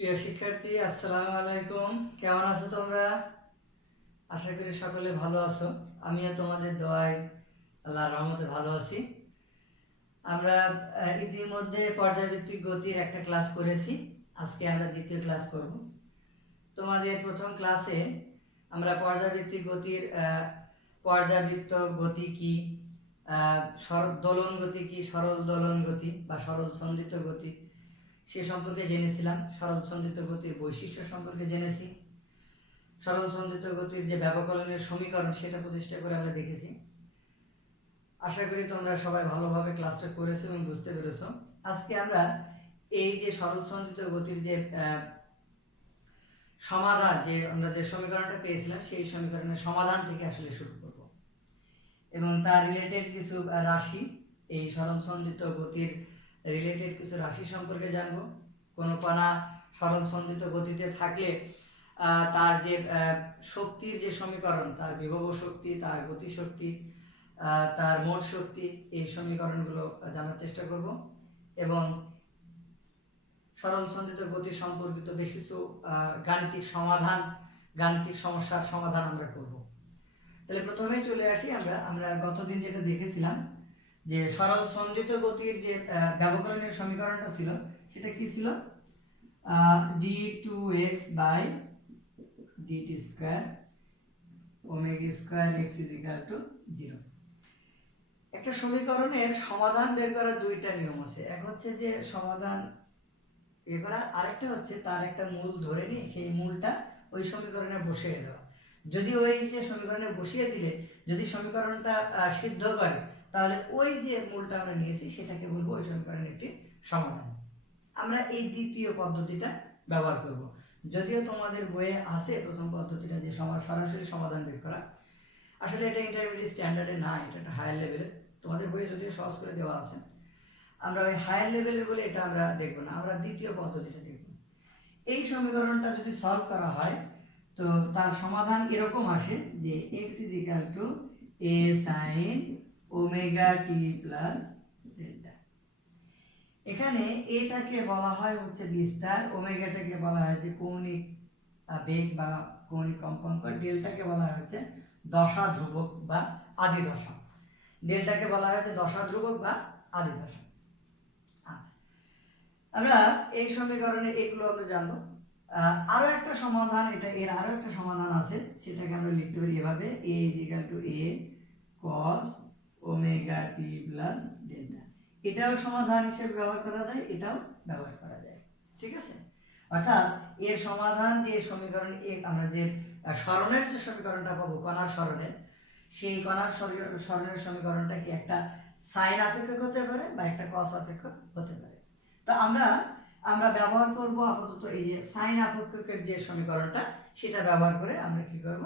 প্রিয় শিক্ষার্থী, আসসালামু আলাইকুম। কেমন আছো তোমরা? আশা করি সকলে ভালো আছো। আমিও তোমাদের দোয়ায় আল্লাহর রহমতে ভালো আছি। আমরা ইতিমধ্যে পর্যায়ভিত্তিক গতির একটা ক্লাস করেছি। আজকে আমরা দ্বিতীয় ক্লাস করব। তোমাদের প্রথম ক্লাসে আমরা পর্যায়ভিত্তিক গতির পর্যাবৃত্ত গতি কি, দোলন গতি কি, সরল দোলন গতি বা সরল সন্দিত গতি সে সম্পর্কে জেনেছিলাম। সরল সন্দিত গতির বৈশিষ্ট্য সম্পর্কে জেনেছি। সরল সন্দিত গতির যে ব্যবকলনের সমীকরণ সেটা প্রতিষ্ঠা করে আমরা দেখেছি। আশা করি তোমরা সবাই ভালোভাবে ক্লাসটা করেছো এবং বুঝতে পেরেছো। আজকে আমরা এই যে সরল সন্দিত গতির যে সমাধান, যে আমরা যে সমীকরণটা পেয়েছিলাম সেই সমীকরণের সমাধান থেকে আসলে শুরু করব এবং তার রিলেটেড কিছু রাশি, এই সরল সন্দিত গতির রিলেটেড কিছু রাশি সম্পর্কে জানবো। কোনো কণা সরল সন্দিত গতিতে থাকলে তার যে শক্তির যে সমীকরণ, তার বিভব শক্তি, তার গতি শক্তি, তার মোট শক্তি, এই সমীকরণগুলো জানার চেষ্টা করব এবং সরল সন্দিত গতি সম্পর্কিত বেশ কিছু গাণিতিক সমস্যার সমাধান আমরা করব। তাহলে প্রথমে চলে আসি আমরা গতদিন যেটা দেখেছিলাম যে সরল সন্দিত গতির যে ব্যবকলনের সমীকরণটা ছিল সেটা কি ছিল? d2x by dt square omega square x is equal to 0। একটা সমীকরণের সমাধান বের করার দুইটা নিয়ম আছে। এক হচ্ছে যে সমাধান বের করা, আরেকটা হচ্ছে তার একটা মূল ধরে নিয়ে সেই মূলটা ওই সমীকরণে বসিয়ে দেওয়া। যদি ওই যে সমীকরণে বসিয়ে দিলে যদি সমীকরণটা সিদ্ধ করে, তাহলে ওই যে মূলটা আমরা নিয়েছি সেটাকে বলবো ওই সমীকরণের একটি সমাধান। আমরা এই দ্বিতীয় পদ্ধতিটা ব্যবহার করব। যদিও তোমাদের বইয়ে আছে প্রথম পদ্ধতিটা যে সরাসরি সমাধান বের করা, আসলে এটা ইন্টারমিডিয়েট স্ট্যান্ডার্ডে না, এটা একটা হায়ার লেভেলে। তোমাদের বইয়ে যদিও সহজ করে দেওয়া আছে, আমরা ওই হায়ার লেভেলের বলে এটা আমরা দেখব না, আমরা দ্বিতীয় পদ্ধতিটা দেখব। এই সমীকরণটা যদি সলভ করা হয় তো তার সমাধান এরকম আসে যে x is equal two a sin omega t plus delta. এখানে এটাকে বলা হয় হচ্ছে বিস্তার, ওমেগাটাকে বলা হয় যে কৌণিক বেগ বা কৌণিক কম্পাঙ্ক, ডেল্টাকে বলা হয় হচ্ছে দশা ধ্রুবক বা আদি দশা। ডেল্টাকে বলা হয় হচ্ছে দশা ধ্রুবক বা আদি দশা। আচ্ছা, আমরা এই সমীকরণে এগুলো আমরা জানবো। আরো একটা সমাধান, এটা এর আরো একটা সমাধান আছে, সেটাকে আমরা লিখতে পারি এভাবে a is equal two a cos omega t plus delta. এটাও সমাধান হিসেবে ব্যবহার করা যায়, এটাও ব্যবহার করা যায়। ঠিক আছে? অর্থাৎ এর সমাধান যে সমীকরণ, আমরা যে সরণের যে সমীকরণটা পাবো কণার সরণের, সেই কণার সরণের সমীকরণটা কি একটা সাইন আপেক্ষিক হতে পারে বা একটা কস আপেক্ষিক হতে পারে। তো আমরা ব্যবহার করব আপাতত এই যে সাইন আপেক্ষিকের যে সমীকরণটা, সেটা ব্যবহার করে আমরা কি করব,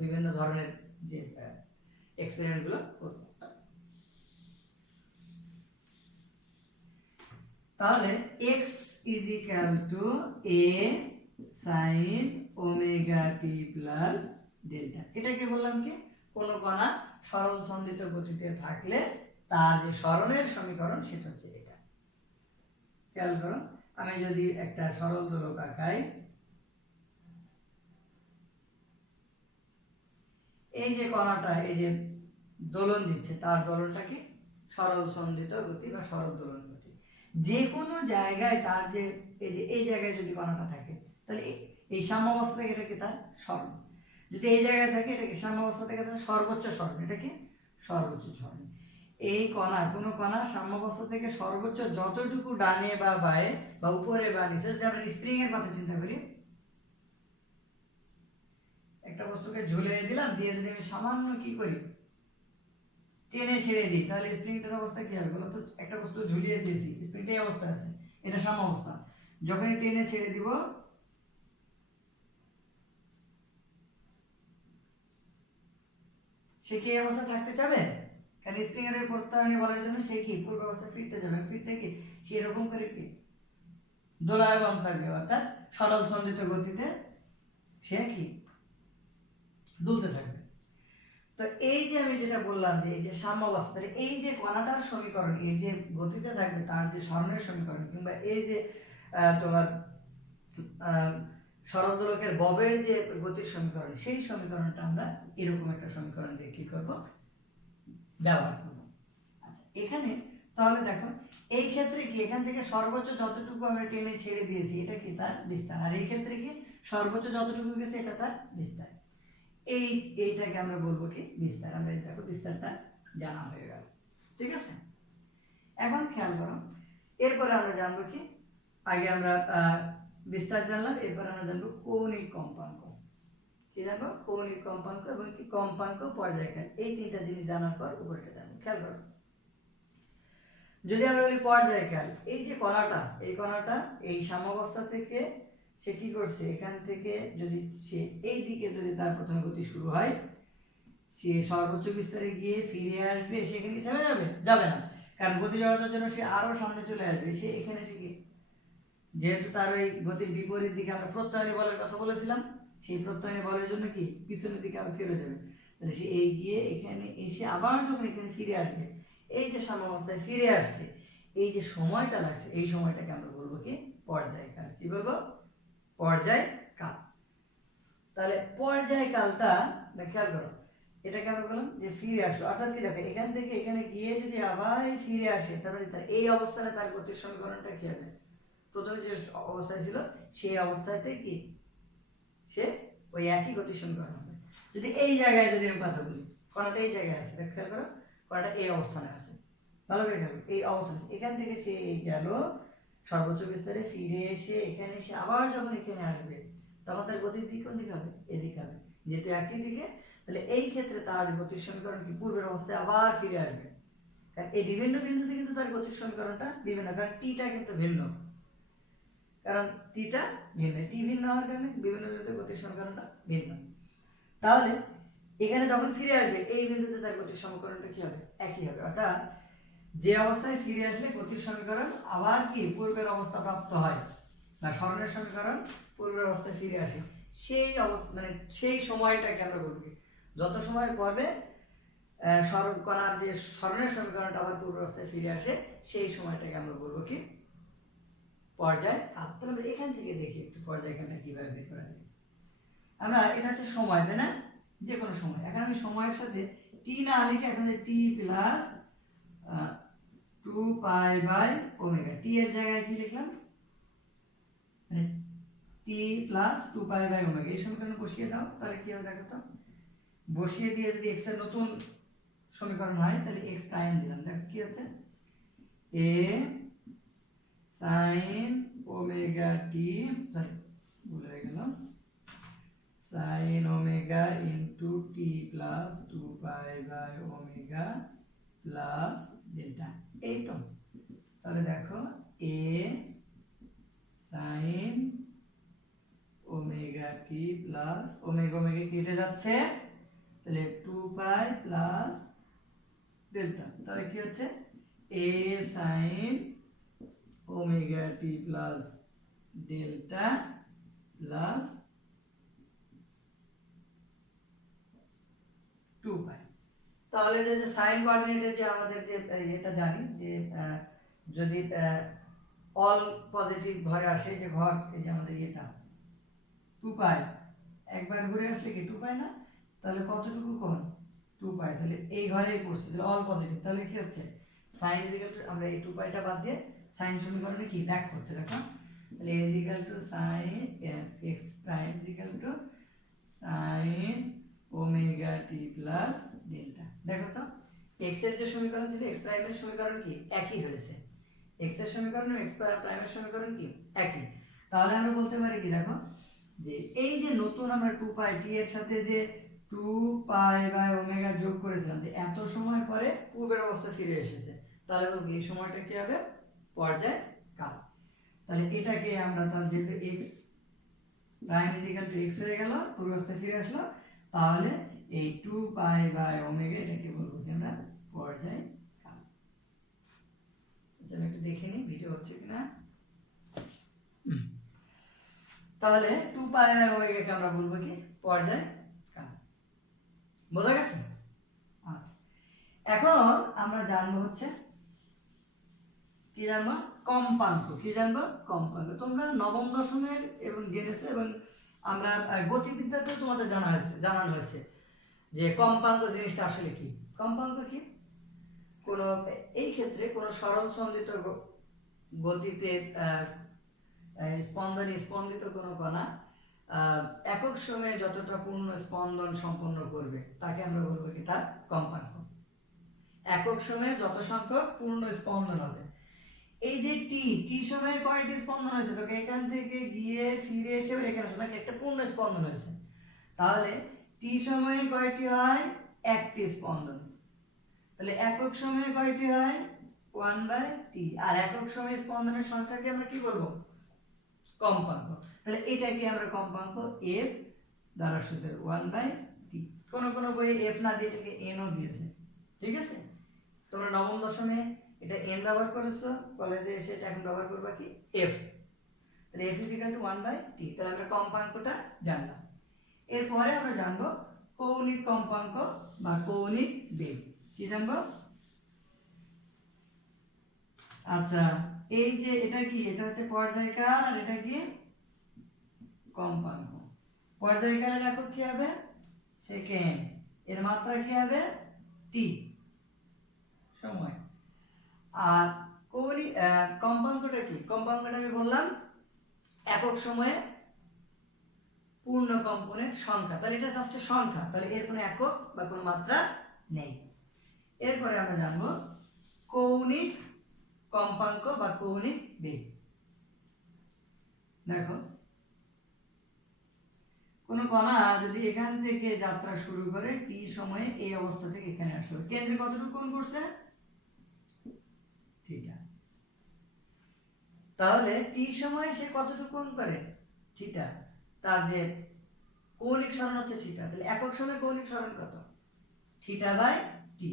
বিভিন্ন ধরনের যে এক্সপেরিমেন্টগুলো করব। তাহলে x is equal two a sin omega t plus delta. এটাকে বললাম কি, কোন কণা সরল সন্দিত গতিতে থাকলে তার যে সরণের সমীকরণ সেটা হচ্ছে এটা। খেয়াল করো, আমি যদি একটা সরল দোলক আঁকাই, এই যে কণাটা এই যে দোলন দিচ্ছে, তার দোলনটা কি সরল সন্দিত গতি বা সরল দোলন গতি। যে কোনো জায়গায় তার যে এই জায়গায় যদি কণাটা থাকে, তাহলে এই সাম্যাবস্থা থেকে এটা কি তার সরণ। যদি এই জায়গায় থাকে এটা কি সাম্যাবস্থা থেকে তার সর্বোচ্চ সরণ, এটা কি সর্বোচ্চ সরণ। এই কণা, কোনো কণা সাম্যাবস্থা থেকে সর্বোচ্চ যতটুকু ডানে বা বায়ে বা উপরে বা নিচে, যদি আমরা স্প্রিং এর কথা চিন্তা করি, একটা বস্তুকে ঝুলিয়ে দিলাম, দিয়ে যদি আমি সামান্য কি করি, টেনে ছেড়ে দিই, তাহলে স্প্রিংটার অবস্থা কি হবে বলো তো? একটা বস্তু ঝুলিয়ে দিয়েছি, স্প্রিংটা এই অবস্থায় আছে, এটা সাম্যাবস্থা। যখনই টেনে ছেড়ে দিব, সে কি অবস্থা থাকতে চাবে? কারণ স্প্রিং এর প্রত্যায়নে বলার জন্য সে কি পূর্ব অবস্থায় ফিরতে যাবে, ফিরতে কি সে এরকম করে কি দোলায়মান থাকবে, অর্থাৎ সরল সঞ্চিত গতিতে সে কি দুলতে থাকবে। তো এই যে আমি যেটা বললাম যে এই যে সাম্যাবস্থা, এই যে কণাটার সমীকরণ, এই যে গতিতে থাকবে তার যে সরণের সমীকরণ, কিংবা এই যে তোমার সরল দোলকের ববের যে গতির সমীকরণ, সেই সমীকরণটা আমরা এরকম একটা সমীকরণ দিয়ে কি করব, ব্যবহার করব। আচ্ছা, এখানে তাহলে দেখো এই ক্ষেত্রে কি এখান থেকে সর্বোচ্চ যতটুকু আমরা টেনে ছেড়ে দিয়েছি এটা কি তার বিস্তার, আর এই ক্ষেত্রে কি সর্বোচ্চ যতটুকু গেছে এটা তার বিস্তার। এইটাকে আমরা বলবো কি বিস্তার। আমরা দেখো বিস্তারটা জানা হয়ে গেল, ঠিক আছে। এখন খেয়াল করো, এরপরে আমরা জানবো কি, আগে আমরা বিস্তার জানলাম, এরপর আমরা জানবো কৌণিক কম্পাঙ্ক। কি জানবো? কৌণিক কম্পাঙ্ক এবং কি কম্পাঙ্ক পর্যায়কাল। এই তিনটা জিনিস জানার পর উপরেটা জানবো। খেয়াল করো, যদি আমরা বলি পর্যায়কাল, এই যে কণাটা, এই কণাটা এই সাম্যাবস্থা থেকে সে কি করছে, এখান থেকে যদি সে এই দিকে যদি তার প্রথমে গতি শুরু হয়, সে সর্বোচ্চ বিস্তারে গিয়ে ফিরে আসবে, সেখানে থেমে যাবে? যাবে না, কারণ গতি জড়তার জন্য সে আরো সামনে চলে আসবে। সে এখানে এসে কি, যেহেতু তার ওই গতির বিপরীত দিকে আমরা প্রত্যয়নী বলের কথা বলেছিলাম, সেই প্রত্যয়নী বলের জন্য কি পিছনের দিকে আবার ফিরে যাবে। তাহলে সে এগিয়ে এখানে এসে আবার যখন এখানে ফিরে আসবে, এই যে সাম্যাবস্থায় ফিরে আসছে, এই যে সময়টা লাগছে, এই সময়টাকে আমরা বলবো কি পর্যায়কাল। কি বলবো? পর্যায়কাল। তাহলে পর্যায়কালটা খেয়াল করো, এটাকে আমরা বললাম যে ফিরে আসলো, অর্থাৎ কি দেখো এখান থেকে এখানে গিয়ে যদি আবার ফিরে আসে, তাহলে তার এই অবস্থানে তার গতির সমীকরণটা কি হবে? প্রথমে যে অবস্থায় ছিল সেই অবস্থাতে কি সে ওই একই গতির সমীকরণ হবে। যদি এই জায়গায় যদি আমি কথা বলি, কণাটা এই জায়গায় আছে, খেয়াল করো কণাটা এই অবস্থানে আছে, ভালো করে খেয়াল করো, এই অবস্থানে এখান থেকে সে গেল সর্বোচ্চ বিস্তারে, ফিরে এসে এখানে এসে আবার যখন এখানে আসবে, তখন তার গতির দিক কোন দিকে হবে? এদিকে হবে, যেহেতু একই দিকে। তাহলে এই ক্ষেত্রে তার গতির সমীকরণ কি পূর্বের অবস্থায় আবার ফিরে আসবে, কারণ এই বিভিন্ন বিন্দুতে কিন্তু তার গতির সমীকরণটা বিভিন্ন, কারণ টিটা কিন্তু ভিন্ন, কারণ টিটা ভিন্ন, টি ভিন্ন হওয়ার কারণে বিভিন্ন বিন্দুতে গতির সমীকরণটা ভিন্ন। তাহলে এখানে যখন ফিরে আসবে এই বিন্দুতে তার গতির সমীকরণটা কি হবে? একই হবে। অর্থাৎ যে অবস্থায় ফিরে আসলে গতির সমীকরণ আবার কি পূর্বের অবস্থা প্রাপ্ত হয়, না সরণের সমীকরণ পূর্বের অবস্থায় ফিরে আসে, সেই অবস্থা মানে সেই সময়টাকে আমরা বলবো কি, যত সময় পর্বে সরণ কণার যে সরণের সমীকরণটা আবার পূর্ব অবস্থায় ফিরে আসে, সেই সময়টাকে আমরা বলবো কি পর্যায়কাল। তাহলে আমরা এখান থেকে দেখি একটু পর্যায়কালটা কিভাবে বের করা যায়। আমরা এটা হচ্ছে সময়, তাই না, যে কোনো সময়। এখন আমি সময়ের সাথে টি না লিখে এখন টি প্লাস 2π/ω, টি এর জায়গায় কি লিখলাম, মানে টি প্লাস 2π/ω, এই সমীকরণে বসিয়ে দাও, তাহলে কি হবে দেখো তো। বসিয়ে দিয়ে যদি x এর নতুন সমীকরণ হয়, তাহলে x প্রাইম দিলাম, দেখো কি হচ্ছে, a sin omega t, sorry ভুল হয়ে গেল, sin omega into t plus 2π/ω plus delta, এই তো। তাহলে দেখো a sin omega T plus omega omega কেটে যাচ্ছে, তাহলে 2π প্লাস ডেল্টা, তাহলে কি হচ্ছে a sin omega T plus delta plus 2π। তাহলে যে সাইন কোঅর্ডিনেটের যে আমাদের যে এটা জানি যে যদি অল পজিটিভ ঘরে আসে, যে ঘর এই যে আমাদের এটা 2π, একবার ঘুরে আসলে কি 2π না, তাহলে কতটুকু কোণ 2π, তাহলে এই ঘরেই পড়ছে, তাহলে অল পজিটিভ, তাহলে কি হচ্ছে সাইন ইকুয়াল টু, আমরা এই 2πটা বাদ দিয়ে সাইন সমীকরণে কি ব্যাক করছে, দেখো তাহলে a equal to sin x prime equal to sin omega T plus delta. দেখো তো x এর যে সমীকরণ ছিল x প্রাইমের সমীকরণ কি একই হয়েছে, x এর সমীকরণ এবং x প্রাইমের সমীকরণ কি একই। তাহলে আমরা বলতে পারি কি, দেখো যে এই যে নতুন আমরা 2π t এর সাথে যে 2π/ω যোগ করেছিলাম, যে এত সময় পরে পূর্বের অবস্থা ফিরে এসেছে, তাহলে বলবো এই সময়টা কি হবে পর্যায়কাল। তাহলে এটাকে আমরা, তাহলে যেহেতু x prime equal to x হয়ে গেল, পূর্ব অবস্থায় ফিরে আসলো, তাহলে এই 2π/ω এটাকে বলবো কি আমরা পর্যায়কাল। চলো একটু দেখে নিই ভিডিও হচ্ছে কিনা। তাহলে 2π/ω কে আমরা বলবো কি পর্যায়কাল, বোঝা গেছে? আচ্ছা, এখন আমরা জানবো হচ্ছে কি জানবো? কম্পাঙ্ক। কি জানবো? কম্পাঙ্ক। তোমরা নবম দশমের এবং জেনেছে এবং আমরা গতিবিদ্যাতে তোমাদের জানানো হয়েছে যে কম্পাঙ্ক জিনিসটা আসলে কি। কম্পাঙ্ক কি? কোন এই ক্ষেত্রে কোন সরল সন্দিত গতিতে স্পন্দিত কোনো কণা একক সময়ে যতটা পূর্ণ স্পন্দন সম্পন্ন করবে তাকে আমরা বলবো কি তার কম্পাঙ্ক। একক সময়ে যত সংখ্যক পূর্ণ স্পন্দন হবে। এই যে টি সময়ে কয়টি স্পন্দন হয়েছে? তোকে এখান থেকে গিয়ে ফিরে এসে এখানে নাকি একটা পূর্ণ স্পন্দন হয়েছে। তাহলে টি সময়ে কয়টি হয়? একটি স্পন্দন। তাহলে একক সময়ে কয়টি হয়? 1/t। আর একক সময়ে স্পন্দনের সংখ্যাকে আমরা কি বলবো? কম্পাঙ্ক। তাহলে এটাকে আমরা কম্পাঙ্ক f দ্বারা সূত্র 1/t। কোন কোন বইয়ে f না দিয়ে এটাকে n ও দিয়েছে। ঠিক আছে? তোমরা নবম দশমে এটা n ব্যবহার করেছো, কলেজে এসে এটা এখন ব্যবহার করবা কি? f। তাহলে f 1/t। তাহলে আমরা কম্পাঙ্কটা জানলাম। এরপরে আমরা জানবো কৌণিক কম্পাঙ্ক বা কৌণিক বেগ। কি জানবো? আচ্ছা, এই যে এটা কি? এটা হচ্ছে পর্যায়কাল আর এটা কি? কম্পাঙ্ক। পর্যায়কালের একক কি হবে? সেকেন্ড। এর মাত্রা কি হবে? টি, সময়। আর কৌণিক কম্পাঙ্কটা কি? কম্পাঙ্কটা আমি বললাম একক সময়ে পূর্ণ কম্পনের সংখ্যা। তাহলে এটা জাস্ট সংখ্যা, তাহলে এর কোনো একক বা কোনো মাত্রা নেই। এরপরে আমরা জানবো কৌণিক কম্পাঙ্ক বা কৌণিক বেগ। দেখো, কোন কণা যদি এখান থেকে যাত্রা শুরু করে টি সময়ে এই অবস্থা থেকে এখানে আসলো, কেন্দ্রে কতটুকু কোণ করছে? থিটা। তাহলে টি সময়ে সে কতটুকু কোণ করে? থিটা। তার যে কৌণিক সরণ হচ্ছে থিটা। তাহলে একক সময়ে কৌণিক সরণ কত? Theta by T.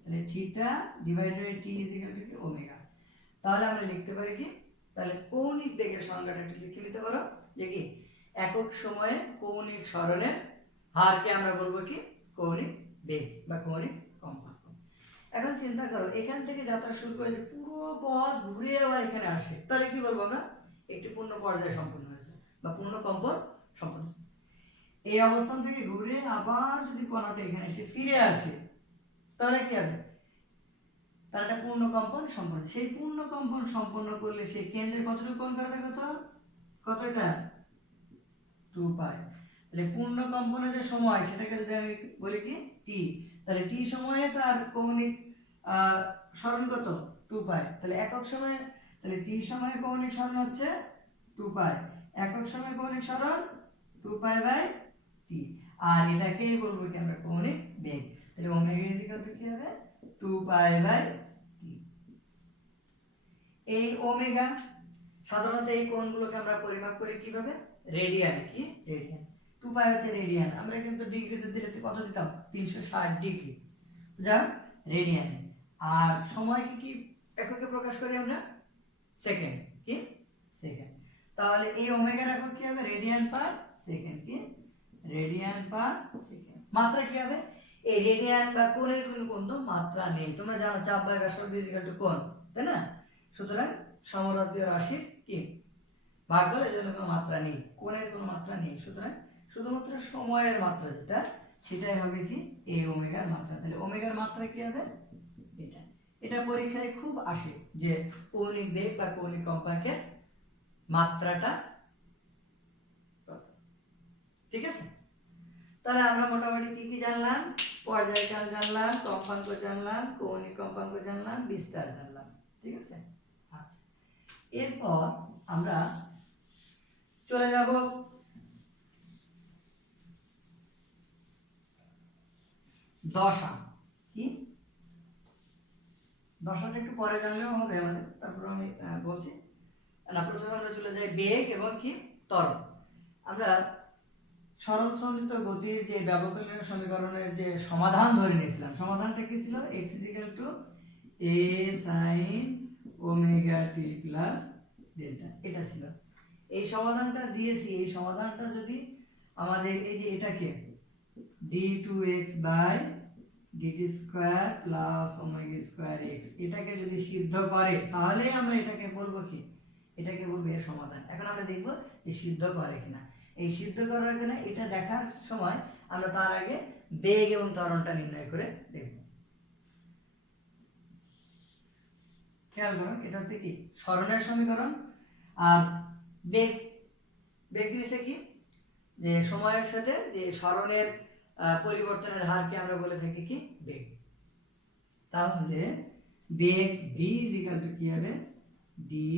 তাহলে theta divided by T is equal to omega. তাহলে আমরা লিখতে পারি কি? তাহলে কৌণিক বেগের সংজ্ঞাটা একটু লিখে নিতে পারো যে কি? একক সময়ে কৌণিক সরণের হারকে আমরা বলবো কি? কৌণিক বেগ বা কৌণিক কম্পাঙ্ক। এখন চিন্তা করো, এখান থেকে যাত্রা শুরু করে যে পুরো পথ ঘুরে আবার এখানে আসে, তাহলে কি বলবো আমরা? একটি পূর্ণ পর্যায় সম্পন্ন হয়েছে বা পূর্ণ কম্পন সম্পন্ন হয়েছে। এই অবস্থান থেকে ঘুরে আবার যদি কণাটা এখানে এসে ফিরে আসে তাহলে কি হবে? তার একটা পূর্ণ কম্পন সম্পন্ন। সেই পূর্ণ কম্পন সম্পন্ন করলে সেই কেন্দ্রের কতটুকু কোণ করা থাকে? কত এটা? 2π। তাহলে পূর্ণ কম্পনের যে সময় সেটাকে যদি আমি বলি কি? টি। তাহলে টি সময়ে তার কৌণিক সরণ কত? 2π। তাহলে একক সময়ে, তাহলে টি সময়ে কৌণিক সরণ হচ্ছে 2π, একক সময়ে কৌণিক সরণ 2π/t। আর এটাকেই বলবো কি আমরা? কৌণিক বেগ। তাহলে ওমেগা ইজ ইকুয়াল টু কি হবে? 2π/t। এই ওমেগা সাধারণত এই কোণগুলোকে আমরা পরিমাপ করি কিভাবে? রেডিয়ান। কি? রেডিয়ান। 2π হচ্ছে রেডিয়ান। আমরা কিন্তু ডিগ্রিতে দিলে কত দিতাম? 360 ডিগ্রি, যা রেডিয়ান। আর সময়কে কি এককে প্রকাশ করি আমরা? সেকেন্ড। কি? সেকেন্ড। তাহলে এই ওমেগার একক কি হবে? Radian per second. কি? Radian per second. মাত্রা কি হবে? এই রেডিয়ান বা কোণের কোনো কোণ তো মাত্রা নেই। তোমরা জানো চাপ বাই ব্যাসার্ধ ইজ ইকুয়াল টু কোণ, তাই না? সুতরাং সমরাশীয় রাশির কি ভাগফল, এর জন্য কোনো মাত্রা নেই, কোণের কোনো মাত্রা নেই। সুতরাং শুধুমাত্র সময়ের মাত্রা যেটা, সেটাই হবে কি? এই ওমেগার মাত্রা। তাহলে ওমেগার মাত্রা কি হবে? এটা। এটা পরীক্ষায় খুব আসে যে কৌণিক বেগ বা কৌণিক কম্পাঙ্কের মাত্রাটা কত। ঠিক আছে? তাহলে আমরা মোটামুটি কি কি জানলাম? পর্যায়কাল জানলাম, কম্পাঙ্ক জানলাম, কৌণিক কম্পাঙ্ক জানলাম, বিস্তার জানলাম। ঠিক আছে? আচ্ছা, এরপর আমরা চলে যাব দশা। কি? দশাটা একটু পরে জানলেও হবে আমাদের, তারপর আমি বলছি না। প্রথমে আমরা চলে যাই বেগ এবং কি? ত্বরণ। আমরা সরল সন্নিহিত গতির যে ব্যবকলনীয় সমীকরণের যে সমাধান ধরে নিয়েছিলাম, সমাধানটা কি ছিল? x = a sin ωt plus delta, এটা ছিল। এই সমাধানটা দিয়েছি, এই সমাধানটা যদি আমাদের এই যে এটাকে d2x DT square plus omega square x, এটাকে যদি সিদ্ধ করে তাহলে আমরা এটাকে বলবো কি, এটাকে বলবো এর সমাধান। এখন আমরা দেখব যে সিদ্ধ করে কিনা। এই সিদ্ধ করার কিনা এটা দেখার সময় আমরা তার আগে বেগ এবং ত্বরণটা নির্ণয় করে দেখব। খেয়াল করুন, এটা হচ্ছে কি সরণের সমীকরণ, আর বেগ, বেগ জিনিসটা কি, যে সময়ের সাথে যে সরণের পরিবর্তনের হারকে আমরা বলে থাকি কি বেগ। তাহলে বেগ v কি হবে, D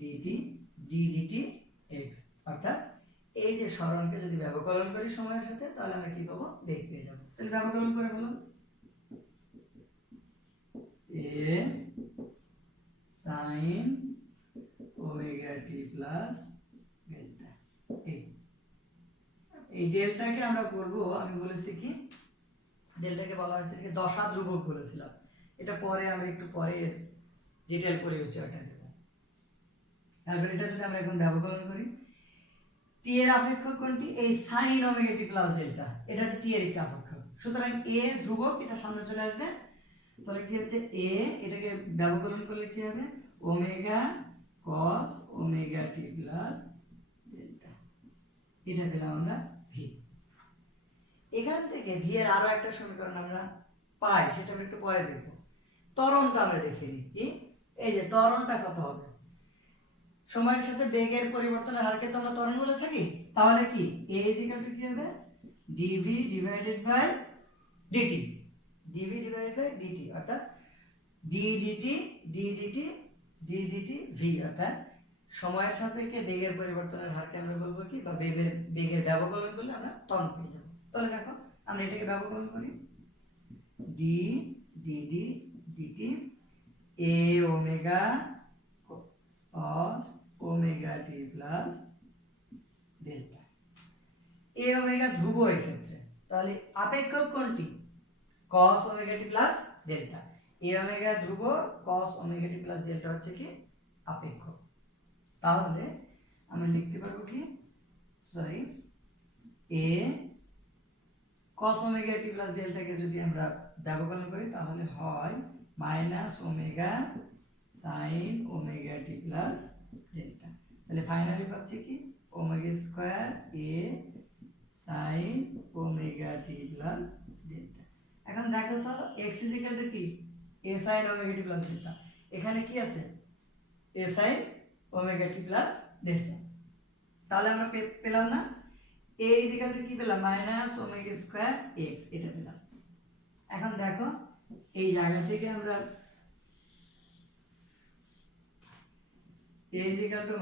DT D DT x, অর্থাৎ এই যে সরণকে যদি ব্যবকলন করি সময়ের সাথে তাহলে আমরা কি পাবো, বেগ পেয়ে যাবো। তাহলে ব্যবকলন করে ফেললাম, এ sin ওমেগা টি প্লাস ডেল্টা। এই ডেল্টাকে আমরা করব, আমি বলেছি কি ডেল্টাকে বলা হয়েছে কি দশা ধ্রুবক বলেছিলাম, এটা পরে আমরা একটু পরে ডিটেইল করে বিষয়টা দেব। তাহলে এটা যদি আমরা এখন ব্যবকলন করি, টি এর আপেক্ষক কোনটি, এই sin ওমেগা টি প্লাস ডেল্টা, এটা হচ্ছে টি এর একটা আপেক্ষক। সুতরাং এ ধ্রুবক, এটা সামনে চলে আসবে, তাহলে কি হচ্ছে এ, এটাকে ব্যবকলন করলে কি হবে, ওমেগা cos ওমেগা টি প্লাস ডেল্টা, এটা পেলাম আমরা ভি। এখান থেকে ভি এর আরো একটা সমীকরণ আমরা পাই, সেটা আমরা একটু পরে দেখব। ত্বরণটা আমরা দেখে নিই, কি এই যে ত্বরণটা কত হবে, সময়ের সাথে বেগের পরিবর্তনের হারকে তো আমরা ত্বরণ বলে থাকি, তাহলে কি a = কি হবে, dv divided by dt, dv divided by dt, অর্থাৎ d dt d dt d dt v, অর্থাৎ সময়ের সাপেক্ষে বেগের পরিবর্তনের হারকে আমরা বলবো কি, বা বেগের ব্যবকলন করলে আমরা ত্বরণ পেয়ে যাব। তাহলে দেখো আমরা এটাকে ব্যবকলন করি, d dd dt a omega cos omega t plus delta. a omega ধ্রুব এর ক্ষেত্রে, তাহলে আপেক্ষক কোনটি, cos omega t plus delta. a omega ধ্রুব, cos omega t plus delta হচ্ছে কি আপেক্ষক। তাহলে আমরা লিখতে পারবো কি, sorry, a cos omega t plus ডেল্টাকে যদি আমরা ব্যবকলন করি তাহলে হয় minus omega sin omega t plus delta. তাহলে ফাইনালি পাচ্ছি কি omega square a sin omega t plus delta. এখন দেখো তো x কি a sin omega t plus delta, এখানে কি আছে a sin omega t plus delta. তাহলে আমরা পেলাম না a কি পেলাম, মাইনাস ওমেগা স্কয়ার x, এটা পেলাম। এখন দেখো এই জায়গা থেকে আমরা a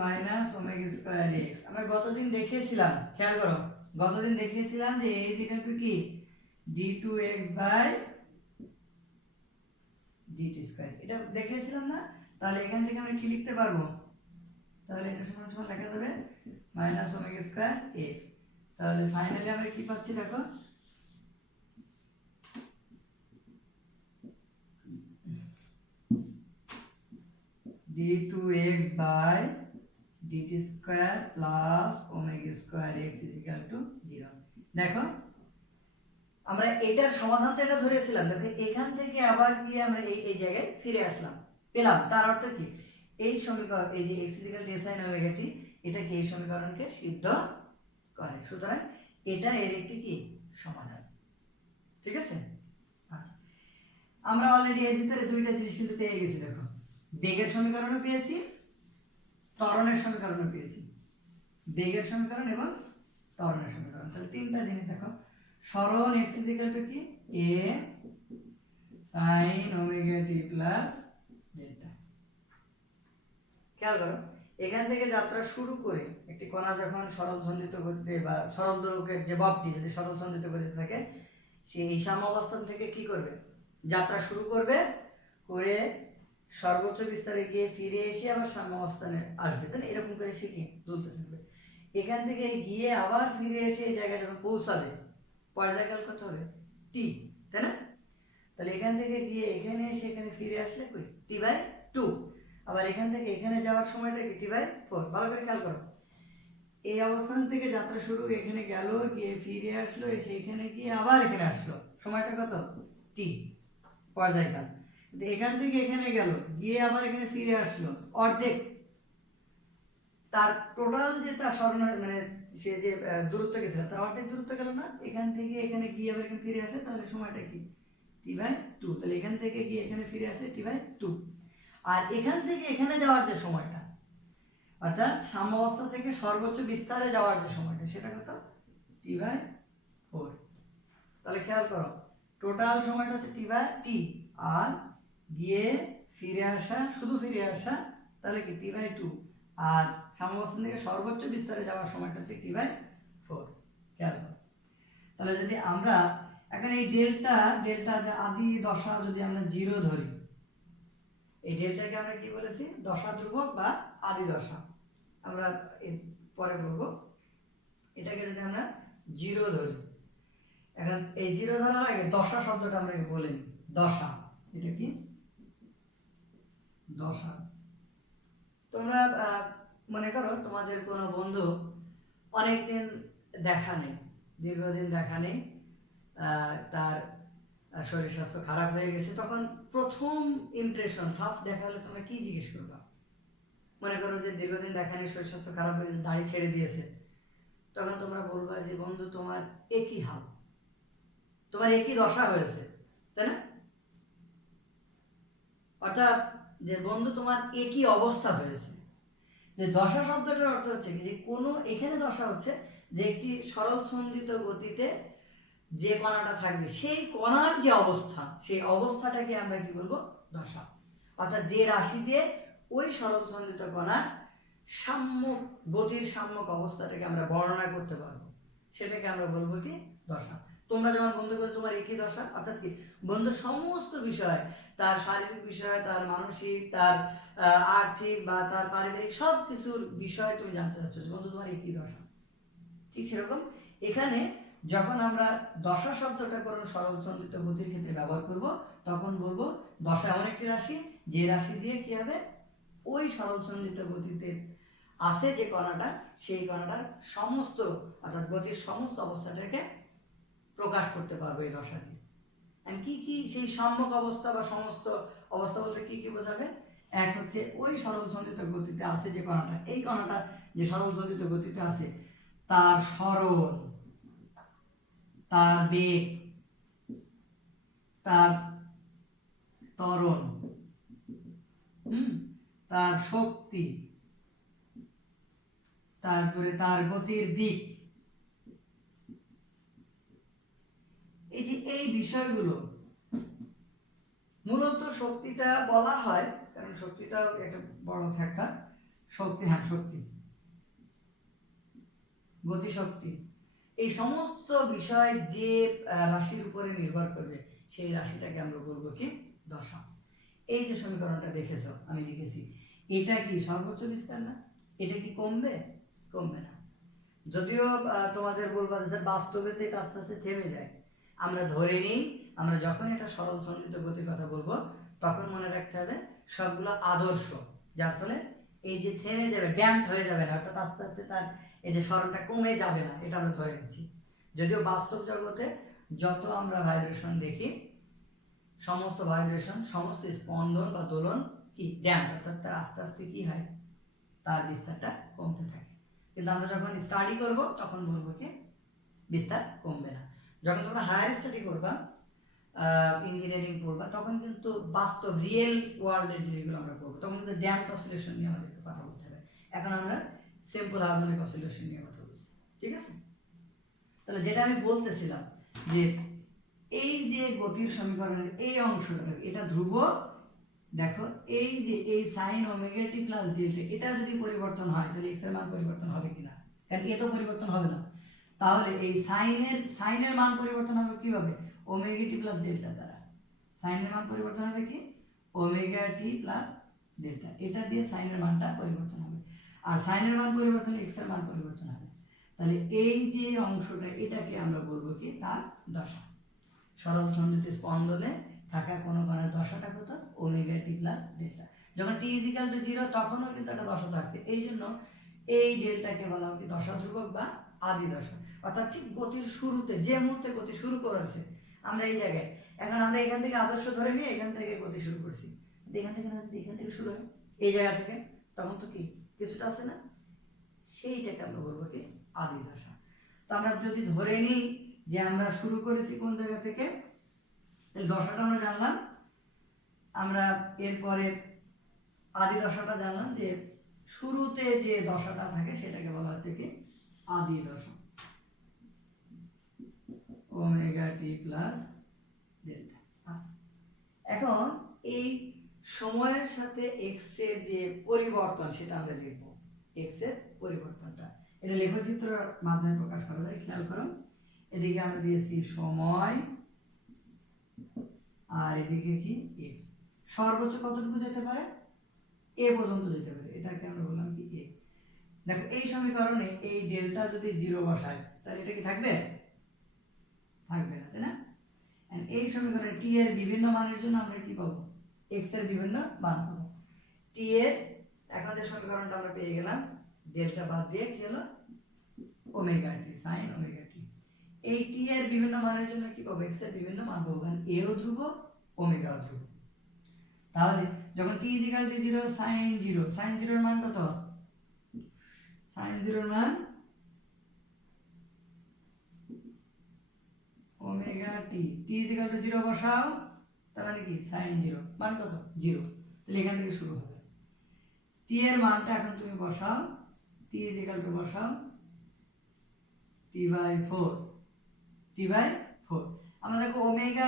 minus omega square x আমরা গতদিন দেখিয়েছিলাম, খেয়াল করো গতদিন দেখিয়েছিলাম যে a কি d2x বাই dt স্কয়ার, এটা দেখিয়েছিলাম না। তাহলে এখান থেকে আমরা কি লিখতে পারবো, তাহলে এটা সমান সমান লেখা যাবে মাইনাস ওমেগা স্কয়ার x। তাহলে ফাইনালি আমরা কি পাচ্ছি দেখো, d2x by dt square plus omega square x = 0। দেখো আমরা এটার সমাধানটা এটা ধরেছিলাম, দেখো এখান থেকে আবার গিয়ে আমরা এই জায়গায় ফিরে আসলাম, পেলাম। তার অর্থ কি, এই সমীকরণ, এই যে x = sin ওমেগা t, এটা কি এই সমীকরণকে সিদ্ধ করে। সুতরাং এটা এর একটি কি সমাধান, ঠিক আছে। আচ্ছা, আমরা অলরেডি এর ভিতরে দুইটা জিনিস কিন্তু পেয়ে গেছি। দেখো বেগের সমীকরণও পেয়েছি, ত্বরণের সমীকরণও পেয়েছি, বেগের সমীকরণ এবং ত্বরণের সমীকরণ। তাহলে তিনটা জিনিস দেখো, সরণ x কি a sin omega t plus delta. খেয়াল করো এখান থেকে যাত্রা শুরু করে একটি কণা যখন সরল সন্ধিত গতিতে বা সরল দোলকের যে ববটি যদি সরল সন্ধিত গতিতে থাকে, সেই সাম্যাবস্থান থেকে কি করবে, যাত্রা শুরু করবে, করে সর্বোচ্চ বিস্তারে গিয়ে ফিরে এসে আবার সাম্যাবস্থানে আসবে, তাহলে এরকম করে সে কি দুলতে থাকবে। এখান থেকে গিয়ে আবার ফিরে এসে এই জায়গায় যখন পৌঁছাবে, পর্যায়কাল কত হবে টি, তাই না। তাহলে এখান থেকে গিয়ে এখানে এসে এখানে ফিরে আসলে কই t/2, আবার এখান থেকে এখানে যাওয়ার সময়টা কি t/4। ভালো করে খেয়াল করো, এই অবস্থান থেকে যাত্রা শুরু, এখানে গেল, গিয়ে ফিরে আসলো, এসে এখানে গিয়ে আবার এখানে আসলো, সময়টা কত টি পর্যায়কাল। কিন্তু এখান থেকে এখানে গেল, গিয়ে আবার এখানে ফিরে আসলো, অর্ধেক তার টোটাল যে তার স্মরণ মানে সে যে দূরত্ব গেছে তার অর্ধেক দূরত্ব গেল না, এখান থেকে এখানে গিয়ে আবার এখানে ফিরে আসে, তাহলে সময়টা কি T/2। তাহলে এখান থেকে গিয়ে এখানে ফিরে আসে T/2। আর এখান থেকে এখানে যাওয়ার যে সময়টা, অর্থাৎ সাম্যাবস্থা থেকে সর্বোচ্চ বিস্তারে যাওয়ার যে সময়টা, সেটা কত T/4। তাহলে খেয়াল করো, টোটাল সময়টা হচ্ছে T/T, আর গিয়ে ফিরে আসা, শুধু ফিরে আসা, তাহলে কি T/2, আর সাম্যাবস্থা থেকে সর্বোচ্চ বিস্তারে যাওয়ার সময়টা হচ্ছে T/4। খেয়াল করো। তাহলে যদি আমরা এখানে এই ডেল্টা যে আদি দশা যদি আমরা 0 ধরি, এই ডেল্টাকে আমরা কি বলেছি, দশা ধ্রুবক বা আদি দশা, আমরা পরে বলবো। এটাকে যদি আমরা 0 ধরি, এখন এই 0 ধরার আগে দশা শব্দটা আমরা বলে নিই। দশা, এটা কি দশা। তোমরা মনে করো তোমাদের কোনো বন্ধু অনেকদিন দেখা নেই, দীর্ঘদিন দেখা নেই, তার শরীর স্বাস্থ্য খারাপ হয়ে গেছে, তখন প্রথম ইমপ্রেশন, ফার্স্ট দেখা হলে তোমরা কি জিজ্ঞেস করবা? মনে করো যে দীর্ঘদিন দেখা নেই, শরীর স্বাস্থ্য খারাপ হয়ে গেছে, দাড়ি ছেড়ে দিয়েছে, তখন তোমরা বলবা যে বন্ধু তোমার একই হাল, তোমার একই দশা হয়েছে, তাই না? অর্থাৎ যে বন্ধু তোমার একই অবস্থা হয়েছে। যে দশা শব্দটার অর্থ হচ্ছে কি, যে কোনো এখানে দশা হচ্ছে যে একটি সরল ছন্দিত গতিতে যে কণাটা থাকবে, সেই কণার যে অবস্থা, সেই অবস্থাটাকে আমরা কি বলবো, দশা। অর্থাৎ যে রাশিতে ওই সরল ছন্দিত কণার সাম্যক গতির সাম্যক অবস্থাটাকে আমরা বর্ণনা করতে পারবো, সেটাকে আমরা বলবো কি, দশা। তোমরা যেমন বন্ধু বলে তোমার একই দশা, অর্থাৎ কি বন্ধু সমস্ত বিষয়, তার শারীরিক বিষয়, তার মানসিক, তার আর্থিক বা তার পারিবারিক সব কিছুর বিষয় তুমি জানতে চাচ্ছ, বন্ধু তোমার একই দশা। ঠিক সেরকম এখানে যখন আমরা দশা শব্দটা কোনো সরল ছন্দিত গতির ক্ষেত্রে ব্যবহার করব, তখন বলবো দশা এমন একটি রাশি, যে রাশি দিয়ে কি হবে, ওই সরল ছন্দিত গতিতে আছে যে কণাটা, সেই কণাটার সমস্ত, অর্থাৎ গতির সমস্ত অবস্থাটাকে প্রকাশ করতে পারবো এই দশা দিয়ে। কি কি সেই সম্যক অবস্থা বা সমস্ত অবস্থা বলতে কি কি বোঝাবে? এক হচ্ছে ওই সরল ছন্দিত গতিতে আছে যে কণাটা, এই কণাটা যে সরল ছন্দিত গতিতে আছে, তার সরণ, তার বেগ, তার ত্বরণ, তার শক্তি, তারপরে তার গতির দিক, এই যে এই বিষয়গুলো, মূলত শক্তিটা বলা হয় কারণ শক্তিটা একটা বড় ফ্যাক্টর। শক্তি, হ্যাঁ শক্তি, গতিশক্তি, এই সমস্ত বিষয় যে রাশির উপরে নির্ভর করবে, সেই রাশিটাকে আমরা বলবো কি, দশা। এই যে সমীকরণটা দেখেছো আমি লিখেছি, এটা কি সর্বোচ্চ বিস্তার না? এটা কি কমবে? কমবে না। যদিও তোমাদের বলবো যে বাস্তবে তো এটা আস্তে আস্তে থেমে যায়। আমরা ধরে নিই, আমরা যখন এটা সরল ছন্দিত গতির কথা বলবো, তখন মনে রাখতে হবে সবগুলো আদর্শ, যার ফলে এই যে থেমে যাবে, ড্যাম্প হয়ে যাবে না, অর্থাৎ আস্তে আস্তে তার এই যে স্মরণটা কমে যাবে না, এটা আমরা ধরে নিচ্ছি। যদিও বাস্তব জগতে যত আমরা ভাইব্রেশন দেখি, সমস্ত ভাইব্রেশন, সমস্ত স্পন্দন বা দোলন কি ড্যাম্প, অর্থাৎ তার আস্তে আস্তে কি হয়, তার বিস্তারটা কমতে থাকে। কিন্তু আমরা যখন স্টাডি করব তখন বলবো কি, বিস্তার কমবে না। যখন তোমরা হায়ার স্টাডি করবা, ইঞ্জিনিয়ারিং পড়বা, তখন কিন্তু বাস্তব রিয়েল ওয়ার্ল্ডের জিনিসগুলো আমরা পড়বো, তখন কিন্তু ড্যাম্প অসিলেশন নিয়ে আমাদেরকে কথা বলতে হবে। এখন আমরা সিম্পল হারমোনিক অসিলেশন নিয়ে কথা বলছি, ঠিক আছে? তাহলে যেটা আমি বলতেছিলাম যে এই যে গতির সমীকরণের এই অংশটা, এটা ধ্রুবক। দেখো এই যে এই সাইন ওমেগা টি প্লাস ডেল্টা, এটা যদি পরিবর্তন হয় তাহলে এক্স এর মান পরিবর্তন হবে কিনা? কারণ এ তো পরিবর্তন হবে না। তাহলে এই সাইনের মান পরিবর্তন হবে কিভাবে? ওমেগা টি প্লাস ডেল্টা দ্বারা। সাইনের মান পরিবর্তন হবে কি, ওমেগা টি প্লাস ডেল্টা, এটা দিয়ে সাইনের মানটা পরিবর্তন হবে। আর সাইনের মান পরিবর্তন এক্স এর মান পরিবর্তন হবে। তাহলে এই যে অংশটা, এটাকে আমরা বলবো কি, তার দশা। সরল ছন্দিত স্পন্দনে থাকা কোনো কণার দশাটা কত, ওমেগা টি প্লাস ডেল্টা। যখন টি ইজিক্যাল টু 0 তখনও কিন্তু একটা দশা থাকছে, এই জন্য এই ডেল্টাকে বলা হয় দশা ধ্রুবক বা আদি দশা। অর্থাৎ ঠিক গতির শুরুতে, যে মুহূর্তে গতি শুরু করেছে, আমরা এই জায়গায় এখন আমরা এখান থেকে আদর্শ ধরে নিয়ে এখান থেকে গতি শুরু করছি, এখান থেকে না, যদি এখান থেকে শুরু হয় এই জায়গা থেকে, তখন তো কি কিছুটা আছে না, সেইটাকে আমরা বলবো কি আদি দশা। তো আমরা যদি ধরে নিই যে আমরা শুরু করেছি কোন জায়গা থেকে, তাহলে দশাটা আমরা জানলাম, আমরা এরপরে আদি দশাটা জানলাম যে শুরুতে যে দশাটা থাকে সেটাকে বলা হচ্ছে কি আদি দশা, ওমেগা টি প্লাস ডেল্টা। এখন এই সময়ের সাথে এক্স এর যে পরিবর্তন সেটা আমরা লিখব, এক্স এর পরিবর্তনটা এটা লেখচিত্রের মাধ্যমে প্রকাশ করা যায়। খেয়াল করো, এদিকে আমরা দিয়েছি সময় আর এদিকে কি এক্স, সর্বোচ্চ কতটুকু যেতে পারে, এ পর্যন্ত যেতে পারে, এটাকে আমরা বললাম কি এ। দেখো এই সমীকরণে এই ডেল্টা যদি 0 বসাই তাহলে এটা কি থাকবে, থাকবে না, তাই না? এই সমীকরণে টি এর বিভিন্ন মানের জন্য আমরা কি পাবো, এক্স এর বিভিন্ন মান পাবো। টি এর এখন যে সমীকরণটা আমরা পেয়ে গেলাম, ডেল্টা বাদ দিয়ে কি হলো ওমেগা টি sin ওমেগা টি। এই টি এর বিভিন্ন মানের জন্য কি পাবো, এক্স এর বিভিন্ন মান পাবো, কারণ এ ও ধ্রুব ওমেগা ও ধ্রুব। তাহলে যখন t 0 sin 0, sin 0 এর মান কত, sin 0 এর মান ওমেগা টি, t 0 বসাও, তার মানে কি sin 0 মান কত 0, তাহলে এখান থেকে শুরু হবে। t এর মানটা এখন তুমি বসাও, t বসাও t/4, t/4। আমরা দেখো ওমেগা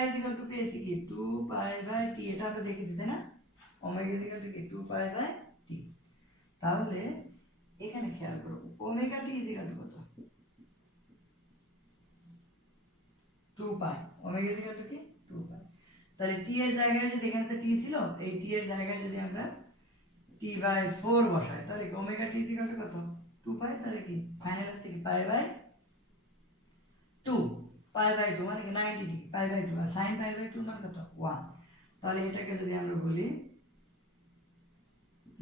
পেয়েছি কি 2π/t, এটা আমরা দেখেছি তাই না, ওমেগা কি 2π/t। তাহলে এখানে খেয়াল করো ওমেগা t কত, 2π, ওমেগা কি 2π। তাহলে t এর জায়গায় যদি এখানে t ছিল, এই t এর জায়গায় যদি আমরা t/4 বসাই তাহলে ওমেগা t কত 2π, তাহলে কি ফাইনাল হচ্ছে কি π/2, π/2 মানে কি 90 ডিগ্রি, π/2 আর sin π/2 মানে কত 1। তাহলে এটাকে যদি আমরা বলি,